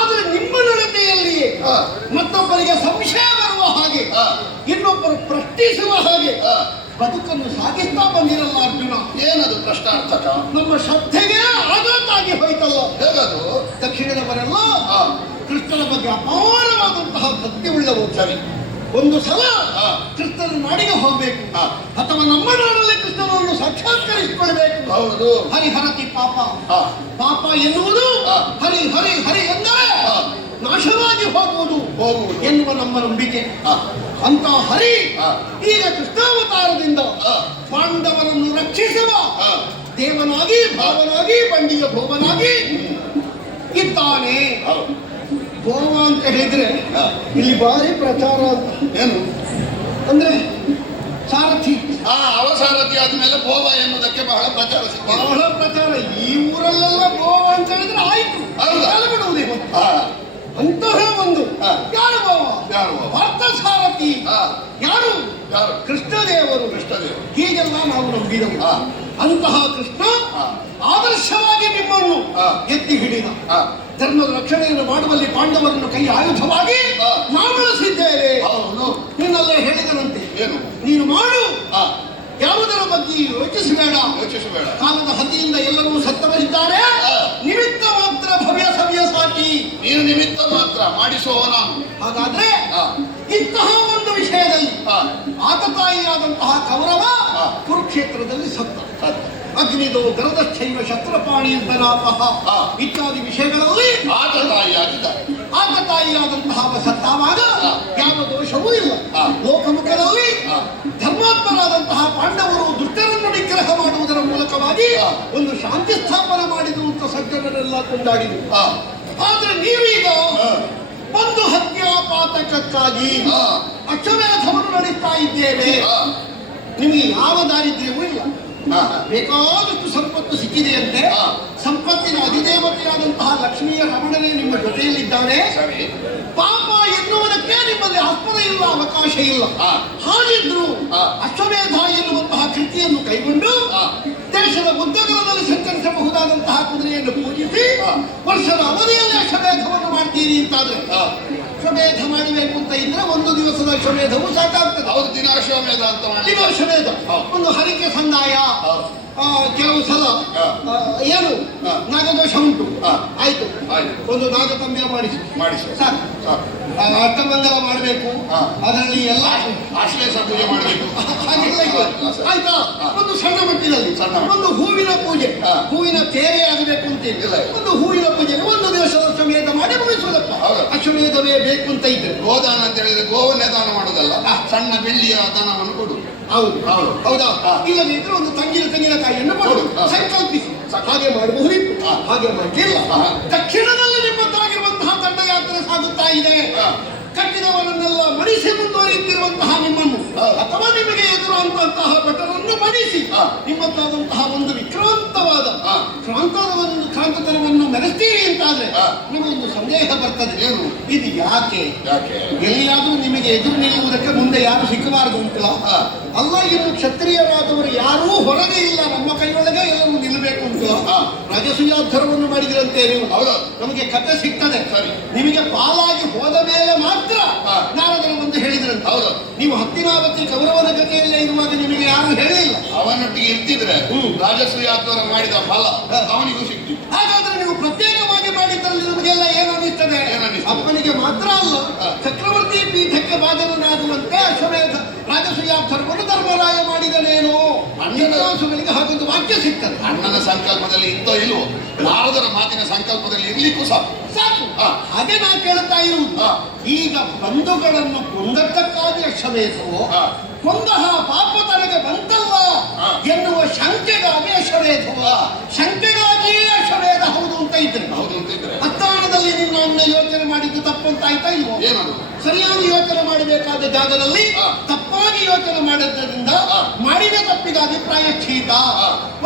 ಆದರೆ ನಿಮ್ಮ ನಡತೆಯಲ್ಲಿ ಆ, ಮತ್ತೊಬ್ಬರಿಗೆ ಸಂಶಯ ಬರುವ ಹಾಗೆ, ಆ, ಇನ್ನೊಬ್ಬರು ಪ್ರಶ್ನಿಸುವ ಹಾಗೆ ಆ. ಬದುಕನ್ನು ಸಾಗಿಸ್ತಾ ಬಂದಿರಲ್ಲ ಅರ್ಜುನ. ಏನದು ಪ್ರಶ್ನಾರ್ಥಕ? ನಮ್ಮ ಶ್ರದ್ಧೆಗೆ ಆಘಾತಾಗಿ ಹೋಯ್ತಲ್ಲ. ಹೇಗದು? ದಕ್ಷಿಣದವರೆಲ್ಲ ಆ, ಕೃಷ್ಣನ ಬಗ್ಗೆ ಅಪಾರವಾದಂತಹ ಭಕ್ತಿ ಉಳ್ಳವರು. ಸರಿ. ಒಂದು ಸಲ ಆ. ಕೃಷ್ಣನ ನಾಡಿಗೆ ಹೋಗ್ಬೇಕು, ಆ. ಅಥವಾ ನಮ್ಮ ನಾಡಲ್ಲಿ ಕೃಷ್ಣನನ್ನು ಸಾಕ್ಷಾತ್ಕರಿಸಿಕೊಳ್ಬೇಕು. ಹೌದು. ಹರಿಹರತಿ ಪಾಪ. ಆ, ಪಾಪ ಎನ್ನುವುದು ಆ. ಹರಿ ಹರಿ ಹರಿ ಎಂದರೆ ಆ. ನಾಶವಾಗಿ ಹೋಗುವುದು ಹೋಗುವುದು ಎನ್ನುವ ನಮ್ಮ ನಂಬಿಕೆ. ಆ, ಅಂತ ಹರಿ ಆ. ಈಗ ಕೃಷ್ಣಾವತಾರದಿಂದ ಆ. ಪಾಂಡವರನ್ನು ರಕ್ಷಿಸುವ ಆ. ದೇವನಾಗಿ, ಭಾವನಾಗಿ, ಬಂಡಿಯ ಭೋವನಾಗಿ ಇದ್ದಾನೆ. ಹೌದು. ಭೋವ ಅಂತ ಹೇಳಿದ್ರೆ ಆ. ಇಲ್ಲಿ ಭಾರಿ ಪ್ರಚಾರ ಅಂತ. ಏನು? ಅಂದ್ರೆ ಸಾರಥಿ ಆ ಅವಸಾರತಿ ಆದ್ಮೇಲೆ ಬೋವ ಎನ್ನುವುದಕ್ಕೆ ಬಹಳ ಪ್ರಚಾರ ಸಿಕ್ಕಿದೆ. ಬಹಳ ಪ್ರಚಾರ. ಈ ಊರಲ್ಲೆಲ್ಲ ಭೋವ ಅಂತ ಹೇಳಿದ್ರೆ ಆಯ್ತು, ಹೌದಾ? ಬಿಡುವುದೇ. ಆ, ಅಂತಹ ಒಂದು ಆ. ಯಾರು ಭೋವ? ಯಾರು ಭೋವ? ಪಾರ್ಥ ಸಾರಥಿ. ಆ, ಯಾರು? ಯಾರು? ಕೃಷ್ಣದೇವರು. ಕೃಷ್ಣದೇವರು. ಹೀಗೆಲ್ಲ ನಾವು ನಂಬಿದವು. ಆ. ಅಂತಹ ಕೃಷ್ಣ ಆ. ಆದರ್ಶವಾಗಿ ನಿಮ್ಮನ್ನು ಆ. ಎತ್ತಿ ಹಿಡಿದ. ಆ, ಧರ್ಮದ ರಕ್ಷಣೆಯನ್ನು ಮಾಡುವಲ್ಲಿ ಪಾಂಡವರನ್ನು ಕೈ ಆಯುಧವಾಗಿ ಆ. ನಾವು ಬಳಸಿದ್ದೇವೆ. ಹೌದು. ನಿನ್ನಲ್ಲೇ ಹೇಳಿದರಂತೆ, ಏನು? ನೀನು ಮಾಡು, ಆ, ಯಾವುದರ ಬಗ್ಗೆ ಯೋಚಿಸಬೇಡ. ಯೋಚಿಸಬೇಡ. ಕಾಲದ ಹತಿಯಿಂದ ಎಲ್ಲರೂ ಸತ್ತವರಿದ್ದಾರೆ. ಆ. ನಿಮಿತ್ತ ಮಾತ್ರ ಭವ್ಯ ಸವ್ಯ ಸಾಕಿ. ನೀನು ನಿಮಿತ್ತ ಮಾತ್ರ, ಮಾಡಿಸುವವ ನಾನು. ಹಾಗಾದ್ರೆ ಆ, ಇಂತಹ ಒಂದು ವಿಷಯದಲ್ಲಿ ಆ, ಆತತಾಯಿಯಾದಂತಹ ಕೌರವ ಆ. ಕುರುಕ್ಷೇತ್ರದಲ್ಲಿ ಸತ್ತ. ಸತ್ಯ. ಅಗ್ನಿದೋ ಗರದಶ್ಚೈವ ಶಸ್ತ್ರಪಾಣಿ ಧನಾಪಹ ಆ. ಇತ್ಯಾದಿ ವಿಷಯಗಳಲ್ಲಿ ಆತ ತಾಯಿಯಾಗಿದ್ದಾರೆ. ಆತತಾಯಿಯಾದಂತಹ ಸತ್ತಾವಾಗ ಆ. ಯಾವ ದೋಷವೂ ಇಲ್ಲ. ಆ. ಲೋಕಮುಖದಲ್ಲಿ ಆ. ಧರ್ಮಾತ್ಮರಾದಂತಹ ಪಾಂಡವರು ದುಷ್ಟರನ್ನು ನಿಗ್ರಹ ಮಾಡುವುದರ ಮೂಲಕವಾಗಿ ಆ. ಒಂದು ಶಾಂತಿ ಸ್ಥಾಪನೆ ಮಾಡಿದ್ರು ಅಂತ ಸಜ್ಜನರೆಲ್ಲ ಕೊಂಡಾಡಿದರು. ಆ, ಆದ್ರೆ ನೀವೀಗ ಆ, ಒಂದು ಹತ್ಯಾಪಾತಕಕ್ಕಾಗಿ ಆ, ಅಶ್ವಮೇಧವನ್ನು ನಡೆಸ್ತಾ ಇದ್ದೇವೆ. ಆ, ನಿಮಗೆ ಯಾವ ದಾರಿದ್ರ್ಯವೂ ಇಲ್ಲ. ಆ, ಬೇಕಾದಷ್ಟು ಸಂಪತ್ತು ಸಿಕ್ಕಿದೆಯಂತೆ. ಆ. ಸಂಪತ್ತಿನ ಅಧಿದೇವತೆಯಾದಂತಹ ಲಕ್ಷ್ಮಿಯ ರಮಣನೇ ನಿಮ್ಮ ಜೊತೆಯಲ್ಲಿದ್ದಾನೆ. ಸರಿ. ಪಾಪ ಎನ್ನುವುದಕ್ಕೆ ನಿಮ್ಮಲ್ಲಿ ಆಸ್ಪದ ಇಲ್ಲ, ಅವಕಾಶ ಇಲ್ಲ. ಆ. ಹಾಗಿದ್ರು ಆ. ಅಶ್ವಮೇಧ ಎನ್ನುವಂತಹ ಕೃತಿಯನ್ನು ಕೈಗೊಂಡು ಆ. ದೇಶದ ಉದ್ದಗಲದಲ್ಲಿ ಸಂಚರಿಸಬಹುದಾದಂತಹ ಕುದುರೆಯನ್ನು ಪೂಜಿಸಿ ಆ. ವರ್ಷದ ಅವಧಿಯಲ್ಲಿ ಅಶ್ವಮೇಧವನ್ನು ಮಾಡ್ತೀರಿ ಅಂತಾದ್ರೆ, ಆ. ಅಶ್ವಮೇಧ ಮಾಡಬೇಕು ಅಂತ ಇದ್ರೆ ಒಂದು ದಿವಸದ ಅಶ್ವಮೇಧವು ಸಾಕಾಗ್ತದೆ. ಹೌದು. ದಿನಾಶ್ವಮೇಧ ಅಂತ ಮಾಡಿ. ಇದು ಅಶ್ವಮೇಧ. ಹೌದು. ಒಂದು ಹರಿಕೆ ಸಂದಾಯ, ಹೌದು. ಕೆಲವು ಸಲ ಆ. ಏನು ಆ. ನಾಗದೋಷ ಉಂಟು. ಆ. ಆಯ್ತು, ಆಯ್ತು. ಒಂದು ನಾಗತಂಬೆ ಮಾಡಿಸಿ ಮಾಡಿಸು. ಸಾಕು. ಸಾಕು. ಅರ್ಥಮಂಗಲ ಮಾಡಬೇಕು. ಆ. ಅದರಲ್ಲಿ ಎಲ್ಲ ಆಶ್ಲೇಷ ಪೂಜೆ ಮಾಡಬೇಕು. ಹಾಗೆಲ್ಲ ಇದೆ. ಆಯ್ತಾ? ಆ. ಒಂದು ಸಣ್ಣ ಮಟ್ಟಿನಲ್ಲಿ ಸಣ್ಣ ಮಟ್ಟ. ಒಂದು ಹೂವಿನ ಪೂಜೆ, ಆ. ಹೂವಿನ ತೇರೆ ಆಗಬೇಕು ಅಂತಿಲ್ಲ. ಇಲ್ಲ. ಒಂದು ಹೂವಿನ ಪೂಜೆ ಒಂದು ದಿವಸದ ಅಶ್ವಮೇಧ ಮಾಡಿ ಮುಗಿಸುವುದಪ್ಪ. ಹೌದು. ಅಶ್ವಮೇಧವೇ ಬೇಕು ಅಂತ ಇದ್ರೆ ಗೋದಾನ ಅಂತ ಹೇಳಿದ್ರೆ ಗೋವನ್ನೇ ದಾನ ಮಾಡೋದಲ್ಲ, ಆ. ಸಣ್ಣ ಬೆಳ್ಳಿಯ ದಾನವನ್ನು ಕೊಡು. ಹೌದು. ಹೌದು. ಹೌದಾ? ಆ. ಇಲ್ಲದಿದ್ರೆ ಒಂದು ತೆಂಗಿನಕಾಯಿಯನ್ನು ಕೊಡು. ಕೊಡು. ಆ. ಸಂಕಲ್ಪಿಸಿ. ಹಾಗೆ ಮಾಡಬಹುದಿತ್ತು. ಆ. ಹಾಗೆ ಮಾಡಲಿಲ್ಲ. ಆ. ದಕ್ಷಿಣದಲ್ಲಿ ನಿಮ್ಮದ್ದಾಗಿರುವಂತಹ ದಂಡಯಾತ್ರೆ ಸಾಗುತ್ತಾ ಇದೆ. ಆ. ಕಟ್ಟಿದವರನ್ನೆಲ್ಲ ಮಣಿಸಿ ಮುಂದುವರಿಯುತ್ತಿರುವಂತಹ ನಿಮ್ಮನ್ನು, ಆ. ಅಥವಾ ನಿಮಗೆ ಎದುರುವಂತಹ ಭಟರನ್ನು ಮಣಿಸಿ ಆ. ನಿಮ್ಮದ್ದಾದಂತಹ ಒಂದು ವಿಕ್ರಾಂತವಾದ ಆ. ಕ್ರಾಂತತನವನ್ನು ಮೆರೆಸ್ತೀರಿ ಅಂತಾದ್ರೆ ಆ. ನಿಮಗೊಂದು ಸಂದೇಹ ಬರ್ತದೆ. ಏನು? ಇದು ಯಾಕೆ? ಯಾಕೆ? ಎಲ್ಲಿಯಾದ್ರೂ ನಿಮಗೆ ಎದುರು ನಿಲ್ಲುವುದಕ್ಕೆ ಮುಂದೆ ಯಾರು ಸಿಕ್ಕಬಾರದು ಅಂತಲ್ಲ. ಆ. ಅಲ್ಲ, ಇನ್ನು ಕ್ಷತ್ರಿಯರಾದವರು ಯಾರೂ ಹೊರಗೆ ಇಲ್ಲ, ನಮ್ಮ ಕೈಯೊಳಗೆ ಎಲ್ಲರೂ ನಿಲ್ಲಬೇಕು ಅಂತ ಆ. ರಾಜಸೂಯಾಧರವನ್ನು ಮಾಡಿದ್ರಂತೆ ನೀವು. ಹೌದು. ನಮಗೆ ಕಥೆ ಸಿಗ್ತದೆ. ಸರಿ. ನಿಮಗೆ ಪಾಲಾಗಿ ಹೋದ ಮೇಲೆ ಮಾತ್ರ ಆ. ನಾರದರು ಬಂದು ಹೇಳಿದ್ರಂತೆ. ಹೌದು. ನೀವು ಹತ್ತಿನಾವತಿ ಕೌರವನ ಜೊತೆಯಲ್ಲೇ ಇರುವಾಗ ನಿಮಗೆ ಯಾರು ಹೇಳಿಲ್ಲ. ಅವನೊಟ್ಟಿಗೆ ಇರ್ತಿದ್ರೆ ರಾಜಸೂಯಾತ್ವರ ಮಾಡಿದ ಫಲ ಅವನಿಗೂ ಸಿಕ್ತಿತ್ತು. ಹಾಗಾದ್ರೆ ನೀವು ಪ್ರತ್ಯೇಕವಾಗಿ ಮಾಡಿದ್ರಲ್ಲಿ ನಿಮಗೆಲ್ಲ ಏನನ್ನಿಸ್ತದೆ? ಏನನ್ನಿಸ್ತದೆ? ಅಪ್ಪನಿಗೆ ಮಾತ್ರ ಅಲ್ಲ, ಆ. ಚಕ್ರವರ್ತಿ ಪೀಠಕ್ಕೆ ಬಾಧನನಾಗುವಂತೆ ಅಶ್ವಮೇಧ ರಾಜಸೂಯಾಧರ್ಮವನ್ನು ಧರ್ಮರಾಯ ಮಾಡಿದನೇನೋ ಅನ್ಯದಾಸುಗಳಿಗೆ ಹಾಗೊಂದು ವಾಕ್ಯ ಸಿಗ್ತದೆ. ಅಣ್ಣನ ಸಂಕಲ್ಪದಲ್ಲಿ ಇತ್ತೋ ಇಲ್ವೋ, ನಾರದರ ಮಾತಿನ ಸಂಕಲ್ಪದಲ್ಲಿ ಇರ್ಲಿಕ್ಕೂ ಸಾಕು. ಸಾಕು. ಆ. ಹಾಗೆ ನಾ ಕೇಳ್ತಾ ಇರುವುದು, ಆ. ಈಗ ಬಂಧುಗಳನ್ನು ಕೊಂದದ್ದಕ್ಕಾಗಿ ಅಶ್ವಮೇಧವೋ, ಆ. ಕೊಂದ ಪಾಪ ತನಗೆ ಬಂತಲ್ಲ ಆ. ಎನ್ನುವ ಶಂಕೆಗಾಗಿ ಅಶ್ವಮೇಧವ, ಶಂಕೆಗಾಗಿ ಅಶ್ವಮೇಧ ಹೌದು ಅಂತ ಇದ್ರೆ ಅತ್ತಾಣದಲ್ಲಿ ನಿನ್ನ ಯೋಚನೆ ಮಾಡಿದ್ದು ತಪ್ಪು ಅಂತ ಆಯ್ತಾ ಇಲ್ವೋ? ಸರಿಯಾಗಿ ಯೋಚನೆ ಮಾಡಬೇಕಾದ ಜಾಗದಲ್ಲಿ ತಪ್ಪಾಗಿ ಯೋಚನೆ ಮಾಡಿದ್ದರಿಂದ ಮಾಡಿದ ತಪ್ಪಿಗಾಗಿ ಪ್ರಾಯಶ್ಚಿತ.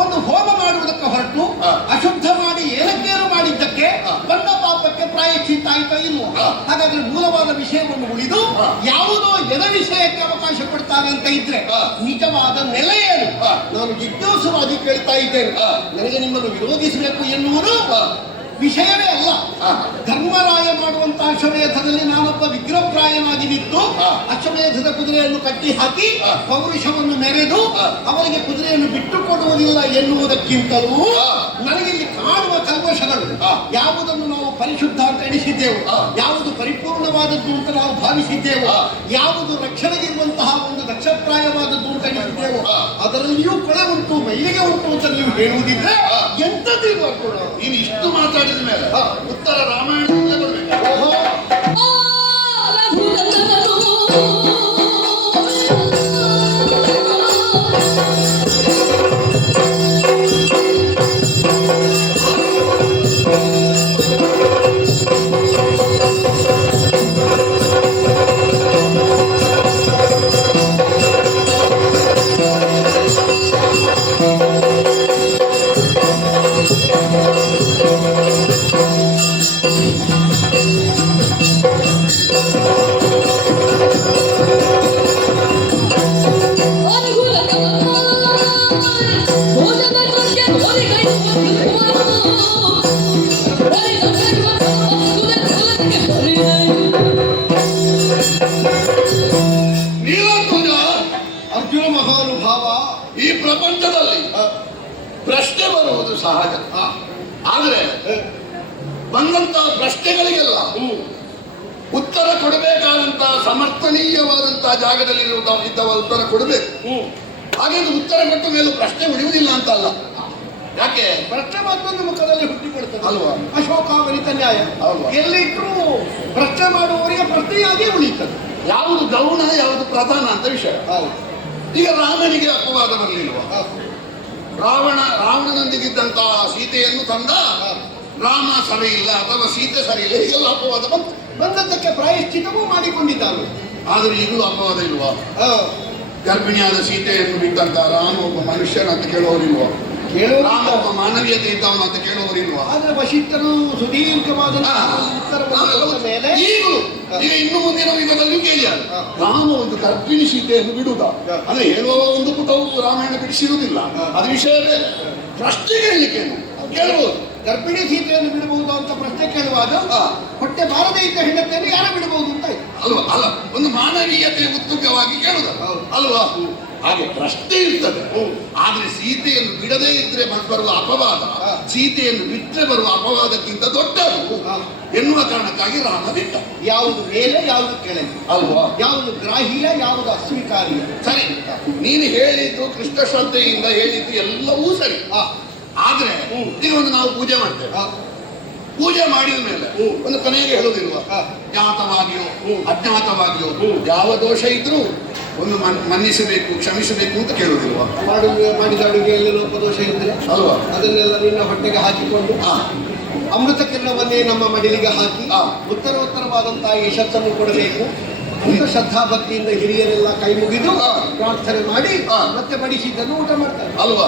ಒಂದು ಹೋಮ ಮಾಡುವುದಕ್ಕೆ ಹೊರಟು ಅಶುದ್ಧ ಮಾಡಿ ಏನಕ್ಕೇನು ಮಾಡಿದ್ದಕ್ಕೆ ಬಂದ ಪಾಪಕ್ಕೆ ಪ್ರಾಯಶ್ಚಿತ ಆಯ್ತಾ ಇಲ್ವೋ? ಹಾಗಾದ್ರೆ ಮೂಲವಾದ ವಿಷಯವನ್ನು ಉಳಿದು ಯಾವುದೋ ಎದ ವಿಷಯಕ್ಕೆ ಅವಕಾಶ ಕೊಡ್ತಾರೆ ಅಂತ ಇದ್ರೆ ನಿಜವಾದ ನೆಲೆ ಏನು? ನಾನು ಜಿಜ್ಞಾಸುವಾಗಿ ಕೇಳ್ತಾ ಇದ್ದೇನೆ. ನನಗೆ ನಿಮ್ಮನ್ನು ವಿರೋಧಿಸಬೇಕು ಎನ್ನುವುದು ವಿಷಯವೇ ಅಲ್ಲ. ಧರ್ಮರಾಯ ಮಾಡುವಂತಹ ಅಶ್ವಮೇಧದಲ್ಲಿ ನಾನೊಬ್ಬ ವಿಗ್ರಹಪ್ರಾಯನಾಗಿ ನಿಂತು ಅಶ್ವಮೇಧದ ಕುದುರೆಯನ್ನು ಕಟ್ಟಿ ಹಾಕಿ ಪೌರುಷವನ್ನು ಮೆರೆದು ಅವರಿಗೆ ಕುದುರೆಯನ್ನು ಬಿಟ್ಟು ಕೊಡುವುದಿಲ್ಲ ಎನ್ನುವುದಕ್ಕಿಂತಲೂ ನನಗೆ ಇಲ್ಲಿ ಕಾಣುವ ಕಲ್ಮಶಗಳು ಯಾವುದನ್ನು ನಾವು ಪರಿಶುದ್ಧ ಅಂತ ಎಣಿಸಿದ್ದೆವು, ಯಾವುದು ಪರಿಪೂರ್ಣವಾದದ್ದು ಅಂತ ನಾವು ಭಾವಿಸಿದ್ದೆವು, ಯಾವುದು ರಕ್ಷಣೆಗಿರುವಂತಹ ಒಂದು ದಕ್ಷಪ್ರಾಯವಾದದ್ದು ಅಂತ ಎಣಿಸಿದ್ದೆವು, ಅದರಲ್ಲಿಯೂ ಕೊಳೆ ಉಂಟು, ಮೈಲಿಗೆ ಉಂಟು ಅಂತ ನೀವು ಹೇಳುವುದಿದ್ರೆ ಎಂತದ್ದು ನೀನು ಇಷ್ಟು ಮಾತಾಡಿದ ಮೇಲೆ ಉತ್ತರ ರಾಮಾಯಣದಲ್ಲೇ ಬರಬೇಕು. ಅರ್ಜುನ ಮಹಾನುಭಾವ, ಈ ಪ್ರಪಂಚದಲ್ಲಿ ಪ್ರಶ್ನೆ ಬರುವುದು ಸಹಜ. ಆದ್ರೆ ಬಂದಂತಹ ಪ್ರಶ್ನೆಗಳಿಗೆಲ್ಲ ಉತ್ತರ ಕೊಡಬೇಕಾದಂತಹ ಸಮರ್ಥನೀಯವಾದಂತಹ ಜಾಗದಲ್ಲಿ ಇದ್ದವ ಉತ್ತರ ಕೊಡಬೇಕು. ಹಾಗೆ ಉತ್ತರ ಕೊಟ್ಟ ಮೇಲೂ ಪ್ರಶ್ನೆ ಉಳಿಯುವುದಿಲ್ಲ ಅಂತ ಅಲ್ಲ. ಯಾಕೆ? ಪ್ರಶ್ನೆ ಮತ್ತೊಂದು ಮುಖದಲ್ಲಿ ಹುಟ್ಟಿಕೊಳ್ತದೆ ಅಲ್ವಾ? ಅಶೋಕಾವನಿತ ನ್ಯಾಯ. ಎಲ್ಲಿಟ್ಟರೂ ಪ್ರಶ್ನೆ ಮಾಡುವವರಿಗೆ ಪ್ರಶ್ನೆಯಾಗಿ ಉಳಿಯುತ್ತದೆ. ಯಾವುದು ಗೌಣ ಯಾವುದು ಪ್ರಧಾನ ಅಂತ ವಿಷಯ. ಈಗ ರಾಮನಿಗೆ ಅಪವಾದ ಬರಲಿಲ್ವ? ರಾವಣನೊಂದಿಗಿದ್ದಂತಹ ಸೀತೆಯನ್ನು ತಂದ ರಾಮ ಸರಿ ಇಲ್ಲ ಅಥವಾ ಸೀತೆ ಸರಿ ಇಲ್ಲ, ಹೀಗೆಲ್ಲ ಅಪವಾದ ಬಂದದ್ದಕ್ಕೆ ಪ್ರಾಯಶ್ಚಿತವೂ ಮಾಡಿಕೊಂಡಿದ್ದಾನೆ. ಆದ್ರೆ ಈಗಲೂ ಅಪವಾದ ಇಲ್ವಾ? ಗರ್ಭಿಣಿಯಾದ ಸೀತೆಯನ್ನು ಬಿಟ್ಟಂತ ರಾಮ ಒಬ್ಬ ಮನುಷ್ಯನ ಅಂತ ಕೇಳುವವರಿಲ್ವಾ? ರಾಮ ಒಬ್ಬ ಮಾನವೀಯತೆ ಇದ್ದವನು ಅಂತ ಕೇಳುವವರಿಲ್ವಾ? ಆದ್ರೆ ವಶಿಷ್ಠರು ಸುದೀರ್ಘವಾದ ಮೇಲೆ ಈಗಲೂ ಈಗ ಇನ್ನು ಮುಂದಿನ ಯುಗದಲ್ಲಿಯೂ ಕೇಳಿಯಾರ ರಾಮ ಒಂದು ಗರ್ಭಿಣಿ ಸೀತೆಯನ್ನು ಬಿಡುವುದ ಅಂದ್ರೆ ಹೇಳುವ ಒಂದು ಪುಟವು ರಾಮಾಯಣ ಬಿಡಿಸಿರುವುದಿಲ್ಲ, ಅದು ವಿಷಯ ಬೇರೆ. ಪ್ರಶ್ನೆ ಕೇಳಲಿಕ್ಕೇನು ಕೇಳಬಹುದು. ಗರ್ಭಿಣಿ ಸೀತೆಯನ್ನು ಬಿಡಬಹುದು ಅಂತ ಪ್ರಶ್ನೆ ಕೇಳುವಾಗ ಹೊಟ್ಟೆ ಬಾರದೆ ಇದ್ದ ಹೆಂಡತಿಯನ್ನು ಯಾರು ಬಿಡಬಹುದು ಅಂತ ಅಲ್ವಾ? ಅಲ್ಲ, ಒಂದು ಮಾನವೀಯತೆ ಉತ್ತುಂಗವಾಗಿ ಕೇಳುದ ಅಲ್ವಾ? ಹಾಗೆ ಪ್ರಶ್ನೆ ಇರ್ತದೆ. ಆದ್ರೆ ಸೀತೆಯನ್ನು ಬಿಡದೇ ಇದ್ರೆ ಬರುವ ಅಪವಾದ ಸೀತೆಯನ್ನು ಬಿಟ್ಟರೆ ಬರುವ ಅಪವಾದಕ್ಕಿಂತ ದೊಡ್ಡದು ಎನ್ನುವ ಕಾರಣಕ್ಕಾಗಿ ರಾಮ ಬಿಟ್ಟ. ಯಾವುದು ಮೇಲೆ ಯಾವುದು ಕೆಳಗೆ ಅಲ್ವಾ? ಯಾವುದು ಗ್ರಾಹ್ಯ ಯಾವುದು ಅಸ್ವೀಕಾರ್ಯ. ಸರಿ, ನೀನು ಹೇಳಿದ್ದು ಕೃಷ್ಣ ಶ್ರದ್ಧೆಯಿಂದ ಹೇಳಿದ್ದು ಎಲ್ಲವೂ ಸರಿ. ಆದ್ರೆ ಈಗ ಒಂದು ನಾವು ಪೂಜೆ ಮಾಡ್ತೇವೆ. ಪೂಜೆ ಮಾಡಿದ ಮೇಲೆ ಒಂದು ಕೊನೆಗೆ ಹೇಳುವುದಿಲ್ವ? ಜ್ಞಾತವಾಗಿಯೋ ಅಜ್ಞಾತವಾಗಿಯೋ ಯಾವ ದೋಷ ಇದ್ರೂ ಒಂದು ಮನ್ನಿಸಬೇಕು, ಕ್ಷಮಿಸಬೇಕು ಅಂತ ಕೇಳುವುದಿಲ್ವಾ? ಮಾಡಿದ ಅಡುಗೆಯಲ್ಲಿ ಲೋಪದೋಷ ಇದ್ರೆ ಅಲ್ವಾ? ಅದನ್ನೆಲ್ಲ ನಿನ್ನ ಹೊಟ್ಟೆಗೆ ಹಾಕಿಕೊಂಡು ಅಮೃತ ಕಿರಣವನ್ನೇ ನಮ್ಮ ಮಡಿಲಿಗೆ ಹಾಕಿ ಉತ್ತರೋತ್ತರವಾದಂತಹ ಯಶಸ್ಸನ್ನು ಕೊಡಬೇಕು ಅಂತ ಶ್ರದ್ಧಾಭಕ್ತಿಯಿಂದ ಹಿರಿಯರೆಲ್ಲ ಕೈ ಮುಗಿದು ಪ್ರಾರ್ಥನೆ ಮಾಡಿ ಮತ್ತೆ ಬಡಿಸಿದ್ದನ್ನು ಊಟ ಮಾಡ್ತಾರೆ ಅಲ್ವಾ?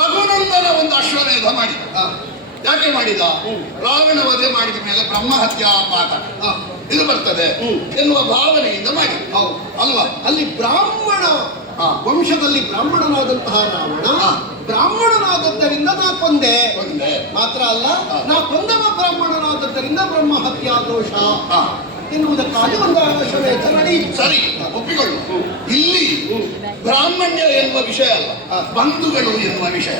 ರಘುನಂದನ ಒಂದು ಅಶ್ವಮೇಧ ಮಾಡಿ ಯಾಕೆ ಮಾಡಿದ? ರಾವಣ ವಧೆ ಮಾಡಿದ ಮೇಲೆ ಬ್ರಹ್ಮ ಹತ್ಯಾ ಪಾಠ ಇದು ಬರ್ತದೆ ಎನ್ನುವ ಭಾವನೆಯಿಂದ ಮಾಡಿ ಅಲ್ವಾ? ಅಲ್ಲಿ ಬ್ರಾಹ್ಮಣ ವಂಶದಲ್ಲಿ ಬ್ರಾಹ್ಮಣನಾದಂತಹ ರಾವಣ ಬ್ರಾಹ್ಮಣನಾದದ್ದರಿಂದ ನಾ ಕೊಂದೆ ಮಾತ್ರ ಅಲ್ಲ, ನಾ ಕೊಂದವ ಬ್ರಾಹ್ಮಣನಾದದ್ದರಿಂದ ಬ್ರಹ್ಮ ಹತ್ಯಾ ದೋಷ ಎನ್ನುವುದಕ್ಕಾಗಿ ಒಂದು ಅಶ್ವಮೇಧ ನಡೆಯಿತು. ಸರಿ, ಒಪ್ಪಿಕೊಳ್ಳು. ಇಲ್ಲಿ ಬ್ರಾಹ್ಮಣ್ಯ ಎನ್ನುವ ವಿಷಯ ಅಲ್ಲ, ಬಂಧುಗಳು ಎನ್ನುವ ವಿಷಯ.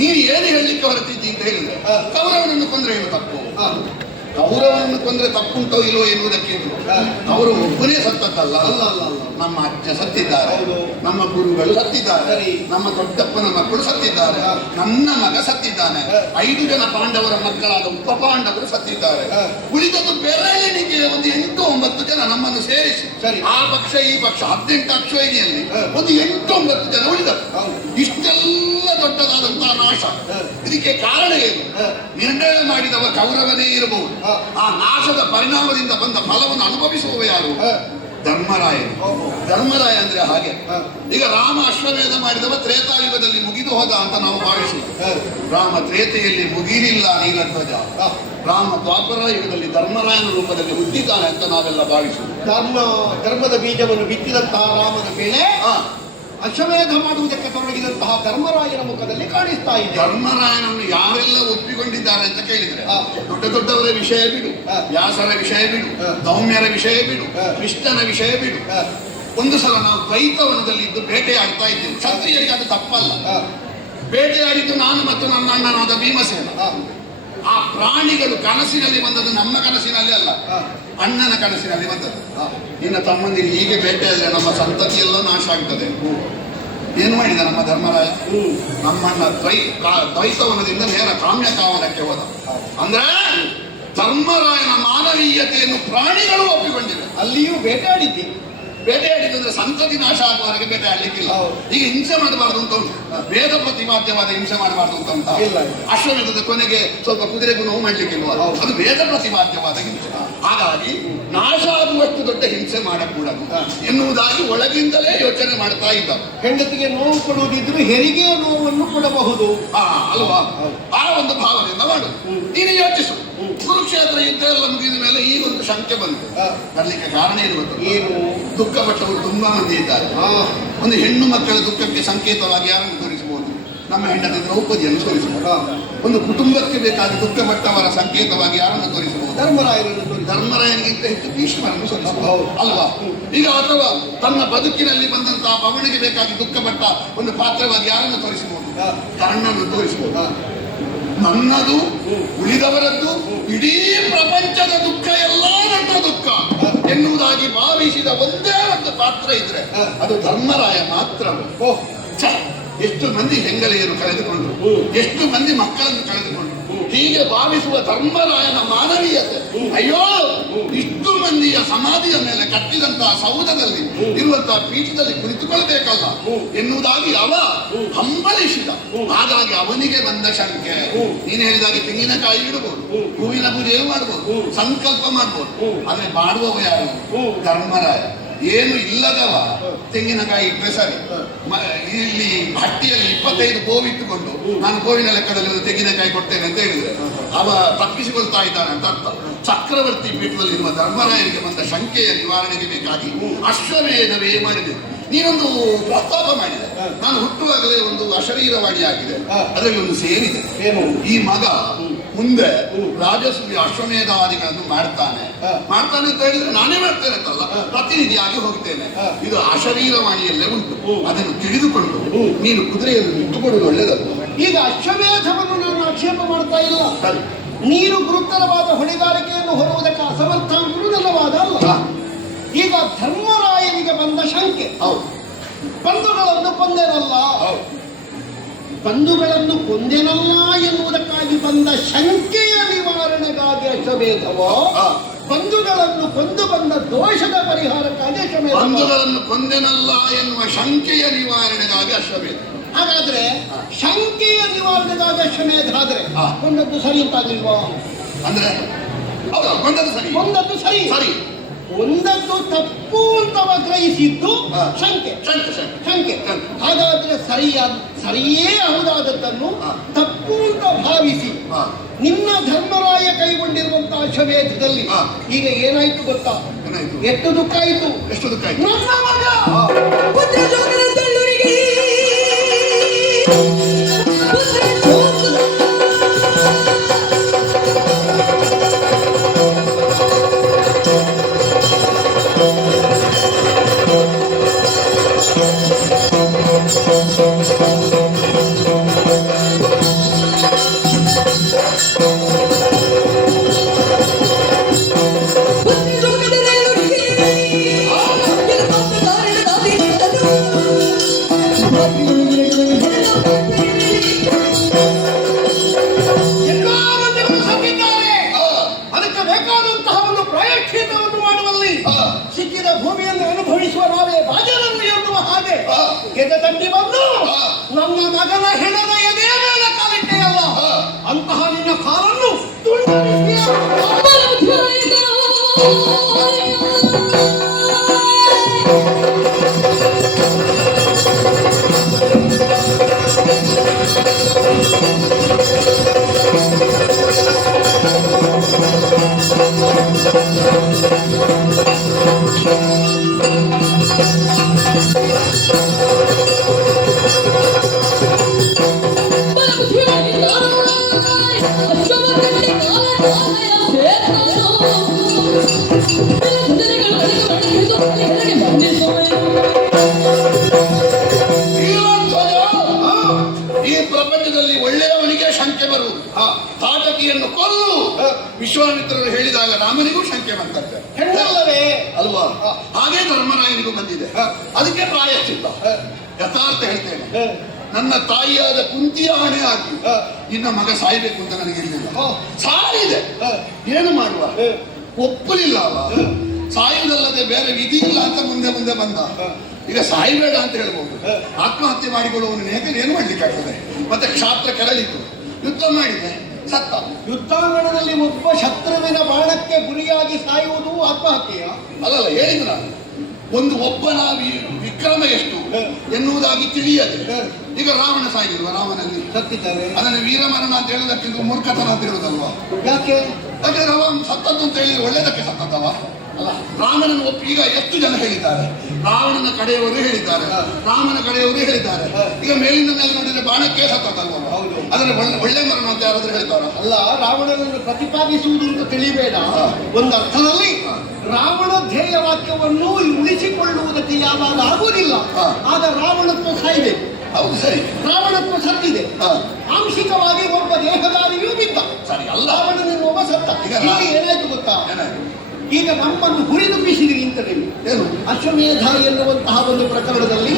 ನೀನು ಏನು ಹೇಳಲಿಕ್ಕೆ ಹೊರತಿದ್ದಿ ಅಂತ ಹೇಳಿದ್ರೆ ಕೌರವನನ್ನು ಕೊಂದ್ರೆ ಏನು ತಪ್ಪು? ಕೌರವನನ್ನು ಕೊಂದ್ರೆ ತಪ್ಪುಂಟೋ ಇಲ್ಲೋ ಎನ್ನುವುದಕ್ಕಿಂತ ಅವರು ಒಬ್ಬನೇ ಸತ್ತದ್ದಲ್ಲ. ಅಲ್ಲ ಅಲ್ಲ ಅಲ್ಲ ನಮ್ಮ ಅಜ್ಜ ಸತ್ತಿದ್ದಾರೆ, ಹೌದು. ನಮ್ಮ ಗುರುಗಳು ಸತ್ತಿದ್ದಾರೆ, ಸರಿ. ನಮ್ಮ ದೊಡ್ಡಪ್ಪನ ಮಕ್ಕಳು ಸತ್ತಿದ್ದಾರೆ, ನನ್ನ ಮಗ ಸತ್ತಿದ್ದಾನೆ, 5 ಜನ ಪಾಂಡವರ ಮಕ್ಕಳಾದ ಉಪ ಪಾಂಡವರು ಸತ್ತಿದ್ದಾರೆ. ಉಳಿದದ್ದು ಬೆರಳಿನಿಗೆ ಒಂದು 8-9 ಜನ ನಮ್ಮನ್ನು ಸೇರಿಸಿ ಸರಿ. ಆ ಪಕ್ಷ ಈ ಪಕ್ಷ 18 ಅಕ್ಷೋಹಿಣಿಯಲ್ಲಿ ಒಂದು 8-9 ಜನ ಉಳಿದರು. ಇಷ್ಟೆಲ್ಲ ದೊಡ್ಡದಾದಂತಹ ನಾಶ, ಇದಕ್ಕೆ ಕಾರಣ ಏನು? ನಿರ್ಣಯ ಮಾಡಿದವ ಕೌರವನೇ ಇರಬಹುದು. ಆ ನಾಶದ ಪರಿಣಾಮದಿಂದ ಬಂದ ಫಲವನ್ನು ಅನುಭವಿಸುವವ ಯಾರು? ಧರ್ಮರಾಯ. ಧರ್ಮರಾಯ ಅಂದ್ರೆ ಹಾಗೆ. ಈಗ ರಾಮ ಅಶ್ವಮೇಧ ಮಾಡಿದವ ತ್ರೇತಾಯುಗದಲ್ಲಿ ಮುಗಿದು ಹೋದ ಅಂತ ನಾವು ಭಾವಿಸುವುದು. ರಾಮ ತ್ರೇತೆಯಲ್ಲಿ ಮುಗಿಲಿಲ್ಲ ನೀಲಧ್ವಜ. ರಾಮ ದ್ವಾಪರ ಯುಗದಲ್ಲಿ ಧರ್ಮರಾಯನ ರೂಪದಲ್ಲಿ ಹುಟ್ಟಿದ್ದಾನೆ ಅಂತ ನಾವೆಲ್ಲ ಭಾವಿಸುವುದು. ಧರ್ಮದ ಬೀಜವನ್ನು ಬಿತ್ತಿದಂತಹ ರಾಮನ ಮೇಲೆ ಅಶ್ವಮೇಧ ಮಾಡುವುದಕ್ಕೆ ತೊಡಗಿದಂತಹ ಧರ್ಮರಾಯನ ಮುಖದಲ್ಲಿ ಕಾಣಿಸ್ತಾ ಇದೆ. ಧರ್ಮರಾಯನನ್ನು ಯಾರೆಲ್ಲ ಒಪ್ಪಿಕೊಂಡಿದ್ದಾರೆ ಅಂತ ಕೇಳಿದ್ರೆ ದೊಡ್ಡ ದೊಡ್ಡವರ ವಿಷಯ ಬಿಡು, ವ್ಯಾಸರ ವಿಷಯ ಬಿಡು, ದೌಮ್ಯರ ವಿಷಯ ಬಿಡು, ಕೃಷ್ಣನ ವಿಷಯ ಬಿಡು. ಒಂದು ಸಲ ನಾವು ದ್ವೈತವನದಲ್ಲಿ ಇದ್ದು ಬೇಟೆಯಾಡ್ತಾ ಇದ್ದೇವೆ. ಕ್ಷತ್ರಿಯರಿಗೆ ಅದು ತಪ್ಪಲ್ಲ. ಬೇಟೆಯಾಡಿದ್ದು ನಾನು ಮತ್ತು ನನ್ನ ಅಣ್ಣನಾದ ಭೀಮಸೇನ. ಆ ಪ್ರಾಣಿಗಳು ಕನಸಿನಲ್ಲಿ ಬಂದದ್ದು ನಮ್ಮ ಕನಸಿನಲ್ಲಿ ಅಲ್ಲ, ಅಣ್ಣನ ಕನಸಿನಲ್ಲಿ ಬಂದದ್ದು. ನಿನ್ನ ತಮ್ಮಂದಿರು ಹೀಗೆ ಬೇಟೆಯಾದ್ರೆ ನಮ್ಮ ಸಂತತಿಯೆಲ್ಲ ನಾಶ ಆಗ್ತದೆ. ಏನು ಮಾಡಿದ ನಮ್ಮ ಧರ್ಮರಾಯ? ನಮ್ಮಣ್ಣ ದ್ವೈತವನದಿಂದ ನೇರ ಕಾಮ್ಯ ಕಾವನಕ್ಕೆ ಹೋದ. ಅಂದ್ರೆ ಧರ್ಮರಾಯನ ಮಾನವೀಯತೆಯನ್ನು ಪ್ರಾಣಿಗಳು ಒಪ್ಪಿಕೊಂಡಿವೆ. ಅಲ್ಲಿಯೂ ಬೇಟೆಯಾಡಿದ್ದೆ. ಬೇಟೆಯಾಡಿದ್ರೆ ಸಂತತಿ ನಾಶ ಆಗುವವರೆಗೆ ಬೇಟೆಯಾಡ್ಲಿಕ್ಕಿಲ್ಲ. ಈಗ ಹಿಂಸೆ ಮಾಡಬಾರ್ದು ಅಂತ ಉಂಟು, ವೇದ ಪ್ರತಿಪಾದ್ಯವಾದ ಹಿಂಸೆ ಮಾಡಬಾರ್ದು ಅಂತ ಉಂಟು. ಅಶ್ವಮೇಧದ ಕೊನೆಗೆ ಸ್ವಲ್ಪ ಕುದುರೆಗೂ ನೋವು ಮಾಡ್ಲಿಕ್ಕಿಲ್ವ? ಅದು ವೇದ ಪ್ರತಿಪಾದ್ಯವಾದ ಹಿಂಸೆ. ಹಾಗಾಗಿ ನಾಶ ಆಗುವಷ್ಟು ದೊಡ್ಡ ಹಿಂಸೆ ಮಾಡಕೂಡದು ಎನ್ನುವುದಾಗಿ ಒಳಗಿಂದಲೇ ಯೋಚನೆ ಮಾಡ್ತಾ ಇದ್ದ. ಹೆಂಡತಿಗೆ ನೋವು ಕೊಡುವುದಿದ್ರು ಹೆರಿಗೆಯ ನೋವನ್ನು ಕೊಡಬಹುದು ಅಲ್ವಾ? ಆ ಒಂದು ಭಾವನೆಯಿಂದ ಮಾಡು. ನೀನು ಯೋಚಿಸು. ಕುರುಕ್ಷೇತ್ರ ಯುದ್ಧ ಎಲ್ಲ ಮುಗಿದ ಮೇಲೆ ಈಗೊಂದು ಶಂಕೆ ಬಂತು. ಬರ್ಲಿಕ್ಕೆ ಕಾರಣ ಏನು ಗೊತ್ತು? ಏನು? ದುಃಖಪಟ್ಟವರು ತುಂಬಾ ಮಂದಿ ಇದ್ದಾರೆ. ಒಂದು ಹೆಣ್ಣು ಮಕ್ಕಳ ದುಃಖಕ್ಕೆ ಸಂಕೇತವಾಗಿ ಯಾರನ್ನು ತೋರಿಸಬಹುದು? ನಮ್ಮ ಹೆಂಡತಿ ದ್ರೌಪದಿಯನ್ನು ತೋರಿಸಬಹುದು. ಒಂದು ಕುಟುಂಬಕ್ಕೆ ಬೇಕಾದ ದುಃಖಪಟ್ಟವರ ಸಂಕೇತವಾಗಿ ಯಾರನ್ನು ತೋರಿಸಬಹುದು? ಧರ್ಮರಾಯನಿಗಿಂತ ಹೆಚ್ಚು ಭೀಷ್ಮರನ್ನು ತೋರಿಸಬಹುದು ಅಲ್ವಾ? ಈಗ ಅಥವಾ ತನ್ನ ಬದುಕಿನಲ್ಲಿ ಬಂದಂತಹ ಪವನಿಗೆ ಬೇಕಾಗಿ ದುಃಖಪಟ್ಟ ಒಂದು ಪಾತ್ರವಾಗಿ ಯಾರನ್ನು ತೋರಿಸಬಹುದು? ಕರ್ಣನನ್ನು ತೋರಿಸಬಹುದು. ನನ್ನದು, ಉಳಿದವರದ್ದು, ಇಡೀ ಪ್ರಪಂಚದ ದುಃಖ ಎಲ್ಲ ನನ್ನ ದುಃಖ ಎನ್ನುವುದಾಗಿ ಭಾವಿಸಿದ ಒಂದೇ ಒಂದು ಪಾತ್ರ ಇದ್ರೆ ಅದು ಧರ್ಮರಾಯ ಮಾತ್ರ. ಎಷ್ಟು ಮಂದಿ ಹೆಂಗಳೆಯರು ಕಳೆದುಕೊಂಡ್ರು, ಎಷ್ಟು ಮಂದಿ ಮಕ್ಕಳನ್ನು ಕಳೆದುಕೊಂಡ್ರು. ಹೀಗೆ ಭಾವಿಸುವ ಧರ್ಮರಾಯನ ಮಾನವೀಯತೆ, ಅಯ್ಯೋ ಇಷ್ಟು ಮಂದಿಯ ಸಮಾಧಿಯ ಮೇಲೆ ಕಟ್ಟಿದಂತಹ ಸೌಧದಲ್ಲಿ ಇರುವಂತಹ ಪೀಠದಲ್ಲಿ ಕುಳಿತುಕೊಳ್ಬೇಕಲ್ಲ ಎನ್ನುವುದಾಗಿ ಅವ ಹಂಬಲಿಸಿದ. ಹಾಗಾಗಿ ಅವನಿಗೆ ಬಂದ ಶಂಕೆ. ನೀನು ಹೇಳಿದಾಗೆ ತೆಂಗಿನಕಾಯಿ ಇಡಬಹುದು, ಹೂವಿನ ಪೂಜೆ ಮಾಡಬಹುದು, ಸಂಕಲ್ಪ ಮಾಡಬಹುದು. ಆದ್ರೆ ಮಾಡುವವ ಯಾರು? ಧರ್ಮರಾಯ. ಏನು ಇಲ್ಲದವ ತೆಂಗಿನಕಾಯಿ ಇಟ್ಟರೆ ಸರಿ. ಇಲ್ಲಿ ಹಟ್ಟಿಯಲ್ಲಿ 25 ಗೋವಿಟ್ಟುಕೊಂಡು ನಾನು ಗೋವಿನ ಲೆಕ್ಕದಲ್ಲಿ ಒಂದು ತೆಂಗಿನಕಾಯಿ ಕೊಡ್ತೇನೆ ಅಂತ ಹೇಳಿದ್ರೆ ಅವ ತಪ್ಪಿಸಿಕೊಳ್ತಾ ಇದ್ದಾನೆ ಅಂತ ಅರ್ಥ. ಚಕ್ರವರ್ತಿ ಪೀಠದಲ್ಲಿರುವ ಧರ್ಮರಾಯನಿಗೆ ಬಂದ ಶಂಕೆಯ ನಿವಾರಣೆಗೆ ಬೇಕಾಗಿ ಅಶ್ವಮೇಧವೇ ಮಾಡಿದೆ. ನೀನೊಂದು ಪ್ರಸ್ತಾಪ ಮಾಡಿದೆ. ನಾನು ಹುಟ್ಟುವಾಗಲೇ ಒಂದು ಅಶರೀರವಾಣಿ ಆಗಿದೆ, ಅದರಲ್ಲಿ ಒಂದು ಸೇರಿದೆ. ಈ ಮಗ ಮುಂದೆ ರಾಜಸೂಯ ಅಶ್ವಮೇಧಾದಿಗಳನ್ನು ಮಾಡ್ತಾನೆ ಅಂತ ಹೇಳಿದ್ರೆ ನಾನೇ ಮಾಡ್ತೇನೆ ಅಂತಲ್ಲ, ಪ್ರತಿನಿಧಿಯಾಗಿ ಹೋಗ್ತೇನೆ. ಇದು ಅಶರೀರವಾಣಿಯಲ್ಲೇ ಉಂಟು. ಅದನ್ನು ತಿಳಿದುಕೊಂಡು ನೀನು ಕುದುರೆಯನ್ನು ಇಟ್ಟುಕೊಡುವುದು ಒಳ್ಳೆಯದಲ್ಲ. ಈಗ ಅಶ್ವಮೇಧವನ್ನು ನಾನು ಆಕ್ಷೇಪ ಮಾಡ್ತಾ ಇಲ್ಲ. ನೀನು ಗುರುತರವಾದ ಹೊಣೆಗಾರಿಕೆಯನ್ನು ಹೊರುವುದಕ್ಕೆ ಅಸಮರ್ಥ ನನ್ನ ವಾದ ಅಲ್ಲ. ಈಗ ಧರ್ಮರಾಯನಿಗೆ ಬಂದ ಶಂಕೆ, ಬಂಧುಗಳನ್ನು ಕೊಂದೆನಲ್ಲ, ಬಂಧುಗಳನ್ನು ಕೊಂದೆನಲ್ಲ ಎನ್ನುವುದಕ್ಕಾಗಿ ಬಂದ ಶಂಕೆಯ ನಿವಾರಣೆಗಾಗಿ ಅಶ್ವಮೇಧವೋ, ಬಂಧುಗಳನ್ನು ಕೊಂದು ಬಂದ ದೋಷದ ಪರಿಹಾರಕ್ಕಾಗಿ ಅಶ್ವಮೇಧ? ಬಂಧುಗಳನ್ನು ಕೊಂದೆನಲ್ಲ ಎನ್ನುವ ಶಂಕೆಯ ನಿವಾರಣೆಗಾಗಿ ಅಶ್ವಮೇಧ. ಹಾಗಾದ್ರೆ ಶಂಕೆಯ ನಿವಾರಣೆಗಾಗಿ ಅಶ್ವಮೇಧ ಆದ್ರೆ ಕೊಂದದ್ದು ಸರಿ ಅಂತಾಗಿಲ್ವಾ? ಅಂದ್ರೆ ಕೊಂದದ್ದು ಸರಿ ಸರಿ, ಒಂದದ್ದು ತಪ್ಪು ಅಂತ ಗ್ರಹಿಸಿದ್ದು ಶಂಕೆ. ಹಾಗಾದ್ರೆ ಸರಿಯೇ ಹೌದಾದದ್ದನ್ನು ತಪ್ಪು ಅಂತ ಭಾವಿಸಿ ನಿನ್ನ ಧರ್ಮರಾಯ ಕೈಗೊಂಡಿರುವಂತಹ ಅಶ್ವಮೇಧದಲ್ಲಿ ಈಗ ಏನಾಯ್ತು ಗೊತ್ತಾ? ಎಷ್ಟು ದುಃಖ ಆಯ್ತು, ನನ್ನ ಮಗ ಈ ಪ್ರಪಂಚದಲ್ಲಿ ಒಳ್ಳೆಯವನಿಗೆ ಶಂಕೆ ಬರುವುದು. ತಾಟಕಿಯನ್ನು ಕೊಲ್ಲು ವಿಶ್ವಾಮಿತ್ರರು ಹೇಳಿದಾಗ ರಾಮನಿಗೂ ಶಂಕೆ ಬಂತಂತೆ. ಹೆಣ್ಣಲ್ಲವೇ ಅಲ್ವಾ? ಹಾಗೆ ಧರ್ಮರಾಯನಿಗೂ ಬಂದಿದೆ. ಅದಕ್ಕೆ ಪ್ರಾಯಶ್ಚಿತ್ತ. ಯಥಾರ್ಥ ಹೇಳ್ತೇನೆ, ನನ್ನ ತಾಯಿಯಾದ ಕುಂತಿಯ ಹಣೆ ಆಗಿ ನಿನ್ನ ಮಗ ಸಾಯ್ಬೇಕು ಅಂತ ನನಗೆ ಇರಲಿಲ್ಲ. ಸಾಯಿದೆ, ಏನು ಮಾಡುವ? ಒಪ್ಪಲಿಲ್ಲ ಅವ. ಸಾಯುವುದಲ್ಲದೆ ಬೇರೆ ವಿಧಿ ಇಲ್ಲ ಅಂತ ಮುಂದೆ ಮುಂದೆ ಬಂದ. ಈಗ ಸಾಯಬೇಡ ಅಂತ ಹೇಳ್ಬೋದು. ಆತ್ಮಹತ್ಯೆ ಮಾಡಿಕೊಳ್ಳುವವನು ಏನು ಮಾಡ್ಲಿಕ್ಕಾಗ್ತದೆ? ಮತ್ತೆ ಕ್ಷಾತ್ರ ಕೆರಳಿತು, ಯುದ್ಧ ಮಾಡಿದೆ, ಸತ್ತ. ಯುದ್ಧಾಂಗಣದಲ್ಲಿ ಒಬ್ಬ ಶತ್ರುವಿನ ಬಾಣಕ್ಕೆ ಗುರಿಯಾಗಿ ಸಾಯುವುದು ಆತ್ಮಹತ್ಯೆಯ? ಅಲ್ಲಲ್ಲ, ಹೇಳಿದ್ದು ನಾನು. ಒಬ್ಬನ ವಿಕ್ರಮ ಎಷ್ಟು ಎನ್ನುವುದಾಗಿ ತಿಳಿಯದೆ ಈಗ ರಾವಣ ಸಾಯಿಲ್ವ? ರಾಮನಲ್ಲಿ ಸತ್ತಿದ್ದಾರೆ. ಅದನ್ನು ವೀರಮರಣ ಅಂತ ಹೇಳುವುದಕ್ಕಿಂತ ಮೂರ್ಖತನ ಅಂತ ಹೇಳುದಲ್ವಾ? ಯಾಕೆ? ಯಾಕಂದ್ರೆ ಅವ ಸತ್ತದ್ದು ಅಂತ ಹೇಳಿ ಒಳ್ಳೇದಕ್ಕೆ ಸತ್ತದವ ಅಲ್ಲ. ರಾಮನನ್ನು ಒಪ್ಪಿ ಈಗ ಎಷ್ಟು ಜನ ಹೇಳಿದ್ದಾರೆ? ರಾವಣನ ಕಡೆಯವರು ಹೇಳಿದ್ದಾರೆ, ರಾಮನ ಕಡೆಯವರು ಹೇಳಿದ್ದಾರೆ. ಈಗ ಮೇಲಿನ ಮೇಲೆ ನೋಡಿದ್ರೆ ಬಾಣಕ್ಕೆ ಸತ್ತದಲ್ವ? ಅದನ್ನ ಒಳ್ಳೆ ಮರಣ ಅಂತ ಯಾರಾದ್ರೂ ಹೇಳ್ತಾರ? ಅಲ್ಲ, ರಾವಣನನ್ನು ಪ್ರತಿಪಾದಿಸುವುದು ಅಂತ ತಿಳಿಬೇಡ. ಒಂದು ಅರ್ಥದಲ್ಲಿ ರಾವಣ ಧ್ಯೇಯ ವಾಕ್ಯವನ್ನು ಉಳಿಸಿಕೊಳ್ಳುವುದಕ್ಕೆ ಯಾವಾಗ ಆಗುವುದಿಲ್ಲ ಆಗ ರಾವಣತ್ವ ಸಾಯ್ಬೇಕು. ಹೌದು, ಸರಿ. ರಾವಣತ್ವ ಸತ್ತಿದೆ. ಆಂಶಿಕವಾಗಿ ಒಬ್ಬ ದೇಹದಾರಿಯೂ ಬಿದ್ದ. ಸರಿ, ಅಲ್ಲ, ರಾವಣನನ್ನು ಒಬ್ಬ ಸತ್ತ. ಇಲ್ಲಿ ಏನಾಯ್ತು ಗೊತ್ತಾ? ಈಗ ನಮ್ಮನ್ನು ಹುರಿದು ಬೀಸಿದ್ರಿ ಅಂತ ನೀವು. ಏನು? ಅಶ್ವಮೇಧ ಎನ್ನುವಂತಹ ಒಂದು ಪ್ರಕರಣದಲ್ಲಿ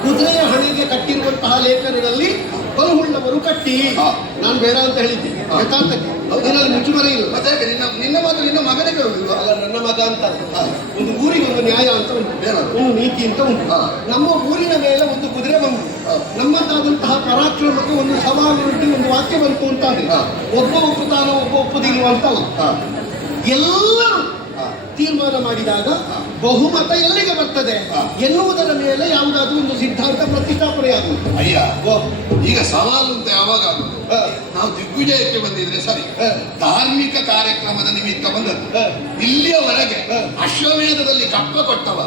ಕುದುರೆಯ ಹಣೆಗೆ ಕಟ್ಟಿರುವಂತಹ ಲೇಖನದಲ್ಲಿ ಬಲಹುಳ್ಳವರು ಕಟ್ಟಿ, ನಾನು ಬೇಡ ಅಂತ ಹೇಳಿದ್ದೀನಿ. ಯಥಾರ್ಥಕ್ಕೆ ಇದರಲ್ಲಿ ಮುಚ್ಚುಮರೆ ಇಲ್ಲ. ಮತ್ತೆ ನಿನ್ನ ಮಾತು ನಿನ್ನ ಮಗನೇ ಕೇಳುವುದಿಲ್ಲ? ಅಲ್ಲ, ನನ್ನ ಮಗ ಅಂತ ಒಂದು ಊರಿಗೆ ಒಂದು ನ್ಯಾಯ ಅಂತ ಉಂಟು, ಒಂದು ನೀತಿ ಅಂತ ಉಂಟು. ನಮ್ಮ ಊರಿನ ಮೇಲೆ ಒಂದು ಕುದುರೆ ಬಂತು, ನಮ್ಮದಾದಂತಹ ಪರಾಕ್ರಮಕ್ಕೆ ಒಂದು ಸವಾಲುಂಟು, ಒಂದು ವಾಕ್ಯ ಬಂತು ಅಂತ ಒಬ್ಬ ಒಪ್ಪುತ್ತಾನ, ಒಬ್ಬ ಒಪ್ಪುದಿಲ್ವ ಅಂತಲ್ಲ. ಎಲ್ಲರೂ ತೀರ್ಮಾನ ಮಾಡಿದಾಗ ಬಹುಮತ ಎಲ್ಲಿಗೆ ಬರ್ತದೆ ಎನ್ನುವುದರ ಮೇಲೆ ಯಾವುದಾದ್ರೂ ಒಂದು ಸಿದ್ಧಾಂತ ಪ್ರತಿಷ್ಠಾಪನೆಯಾಗುವುದು. ಅಯ್ಯ, ಈಗ ಸವಾಲು ಅಂತ ಯಾವಾಗ ಆಗುದು? ನಾವು ದಿಗ್ವಿಜಯಕ್ಕೆ ಬಂದಿದ್ರೆ ಸರಿ, ಧಾರ್ಮಿಕ ಕಾರ್ಯಕ್ರಮದ ನಿಮಿತ್ತ ಬಂದದ್ದು. ಇಲ್ಲಿಯವರೆಗೆ ಅಶ್ವಮೇಧದಲ್ಲಿ ಕಪ್ಪ ಕೊಟ್ಟವ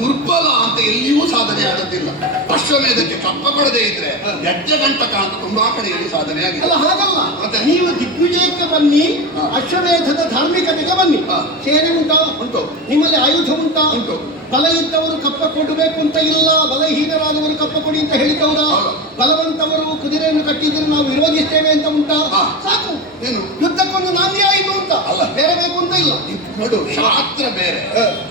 ದುರ್ಬಲ ಅಂತ ಎಲ್ಲಿಯೂ ಸಾಧನೆ ಆಗುತ್ತಿಲ್ಲ. ಅಶ್ವಮೇಧಕ್ಕೆ ಕಪ್ಪ ಕೊಡದೇ ಇದ್ರೆ ಯಜ್ಞಗಂಟಕ ಅಂತ ತುಂಬಾ ಕಡೆಯಲ್ಲಿ ಸಾಧನೆ ಆಗಿದೆ. ಅಲ್ಲ, ಹಾಗಲ್ಲ. ಮತ್ತೆ ನೀವು ದಿಗ್ವಿಜಯಕ್ಕೆ ಬನ್ನಿ, ಅಶ್ವಮೇಧದ ಧಾರ್ಮಿಕತೆಗೆ ಬನ್ನಿ. ಸೇನೆ ಉಂಟಾ? ಉಂಟು. ನಿಮ್ಮಲ್ಲಿ ಆಯುಧ ಉಂಟಾ? ಉಂಟು. ಬಲ ಇದ್ದವರು ಕಪ್ಪ ಕೊಡಬೇಕು ಅಂತ ಇಲ್ಲ, ಬಲಹೀನರಾದವರು ಕಪ್ಪ ಕೊಡಿ ಅಂತ ಹೇಳಿದವರ. ಬಲವಂತವರು ಕುದುರೆಯನ್ನು ಕಟ್ಟಿದ್ರೆ ನಾವು ವಿರೋಧಿಸ್ತೇವೆ ಅಂತ ಉಂಟಾ? ಸಾಕು, ಏನು ಯುದ್ಧಕ್ಕೊಂದು ನಾಂದಿ ಆಯಿತು ಅಂತ ಅಲ್ಲ, ಬೇರೆ ಬೇಕು ಅಂತ ಇಲ್ಲ. ನೋಡು, ಶಾಸ್ತ್ರ ಬೇರೆ,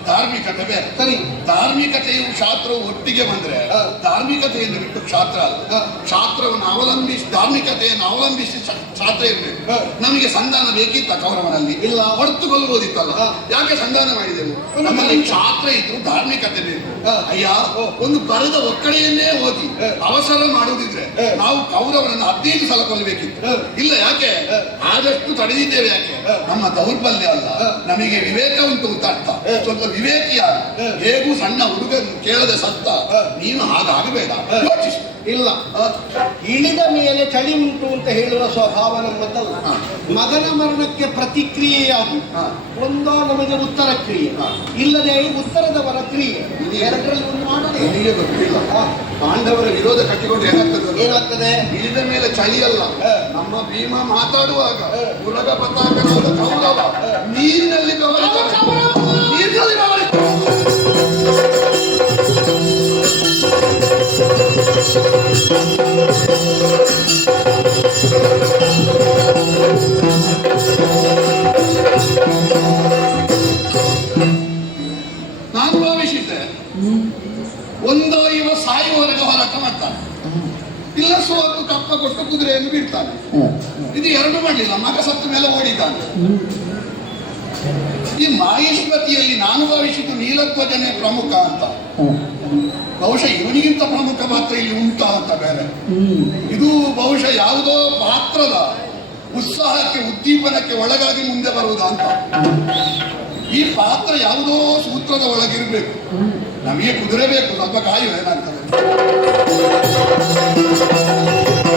ಧಾರ್ಮಿಕತೆ ಬೇರೆ. ಸರಿ, ಧಾರ್ಮಿಕತೆಯು ಶಾಸ್ತ್ರವು ಒಟ್ಟಿಗೆ ಬಂದ್ರೆ ಧಾರ್ಮಿಕತೆಯನ್ನು ಬಿಟ್ಟು ಶಾಸ್ತ್ರ ಅಲ್ಲ. ಶಾಸ್ತ್ರವನ್ನು ಅವಲಂಬಿಸಿ, ಧಾರ್ಮಿಕತೆಯನ್ನು ಅವಲಂಬಿಸಿ ಶಾಸ್ತ್ರ ಇರಬೇಕು. ನಮಗೆ ಸಂಧಾನ ಬೇಕಿತ್ತ ಕೌರವನಲ್ಲಿ? ಇಲ್ಲ. ಹೊರತುಕೊಳ್ಬೋದಿತ್ತಲ್ಲ, ಯಾಕೆ ಸಂಧಾನ ಮಾಡಿದೆವು? ನಮ್ಮಲ್ಲಿ ಶಾಸ್ತ್ರ ಇದ್ರು ಧಾರ್ಮಿಕತೆ ಬೇಕು. ಅಯ್ಯ, ಒಂದು ಬರದ ಒಕ್ಕಡೆಯನ್ನೇ ಓದಿ ಅವಸರ ಮಾಡುವುದಿದ್ರೆ ನಾವು ಕೌರವನನ್ನು 15 ಸಲ ಕೊಲ್ಲಬೇಕಿತ್ತು. ಇಲ್ಲ, ಯಾಕೆ? ಆದಷ್ಟು ತಡೆದಿದ್ದೇವೆ. ಯಾಕೆ? ನಮ್ಮ ದೌರ್ಬಲ್ಯ ಅಲ್ಲ, ನಮಗೆ ವಿವೇಕ ಉಂಟು ಅಂತ ಅರ್ಥ. ಸ್ವಲ್ಪ ವಿವೇಕಿಯಾಗ, ಹೇಗೂ ಸಣ್ಣ ಹುಡುಗ ಕೇಳದೆ ಸತ್ತ, ನೀನು ಹಾಗಾಗಬೇಡ, ಯೋಚಿಸು. ಇಲ್ಲ, ಇಳಿದ ಮೇಲೆ ಚಳಿ ಉಂಟು ಅಂತ ಹೇಳುವ ಸ್ವಭಾವ ನಮ್ಮದಲ್ಲ. ಮಗನ ಮರಣಕ್ಕೆ ಪ್ರತಿಕ್ರಿಯೆಯಾಗಿ ಒಂದೋ ನಮಗೆ ಉತ್ತರ ಕ್ರಿಯೆ, ಇಲ್ಲದೆ ಉತ್ತರದವರ ಕ್ರಿಯೆ, ಎರಡರಲ್ಲಿ ಒಂದು ಮಾಡಲಿ. ನನಗೆ ಗೊತ್ತಿಲ್ಲ, ಪಾಂಡವರ ವಿರೋಧ ಕಟ್ಟಿಕೊಂಡು ಏನಾಗ್ತದೆ? ಇಳಿದ ಮೇಲೆ ಚಳಿ ಅಲ್ಲ. ನಮ್ಮ ಭೀಮ ಮಾತಾಡುವಾಗ ಉಲಗ ಪತಾಕನಾದ ಕೌರವ ನೀರಿನಲ್ಲಿ ನೀರಿನಲ್ಲಿ ನಾನು ಭಾವಿಸಿದ್ದೆ, ಒಂದೋ ಇವ ಸಾಯುವವರೆಗೆ ಹೋರಾಟ ಮಾಡ್ತಾನೆ, ಇಲ್ಲ ಸೋತು ಕಪ್ಪ ಕೊಟ್ಟು ಕುದುರೆಯನ್ನು ಬಿಡ್ತಾನೆ. ಇದು ಎರಡು ಮಾಡಲಿಲ್ಲ, ಮಗ ಸತ್ತ ಮೇಲೆ ಓಡಿದ್ದಾನೆ. ಈ ಮಾಹಿಷ್ಮತಿಯಲ್ಲಿ ನಾನು ಭಾವಿಸಿದ್ದು ನೀಲಧ್ವಜನೇ ಪ್ರಮುಖ ಅಂತ. ಬಹುಶಃ ಇವನಿಗಿಂತ ಪ್ರಮುಖ ಪಾತ್ರ ಇಲ್ಲಿ ಉಂಟಾ ಅಂತ ಬೇರೆ. ಇದು ಬಹುಶಃ ಯಾವುದೋ ಪಾತ್ರದ ಉತ್ಸಾಹಕ್ಕೆ, ಉದ್ದೀಪನಕ್ಕೆ ಒಳಗಾಗಿ ಮುಂದೆ ಬರುವುದಾ ಅಂತ. ಈ ಪಾತ್ರ ಯಾವುದೋ ಸೂತ್ರದ ಒಳಗಿರ್ಬೇಕು. ನಮಗೆ ಕುದುರೆ ಬೇಕು, ಸ್ವಲ್ಪ ಕಾಯುವೆ ನಾನು.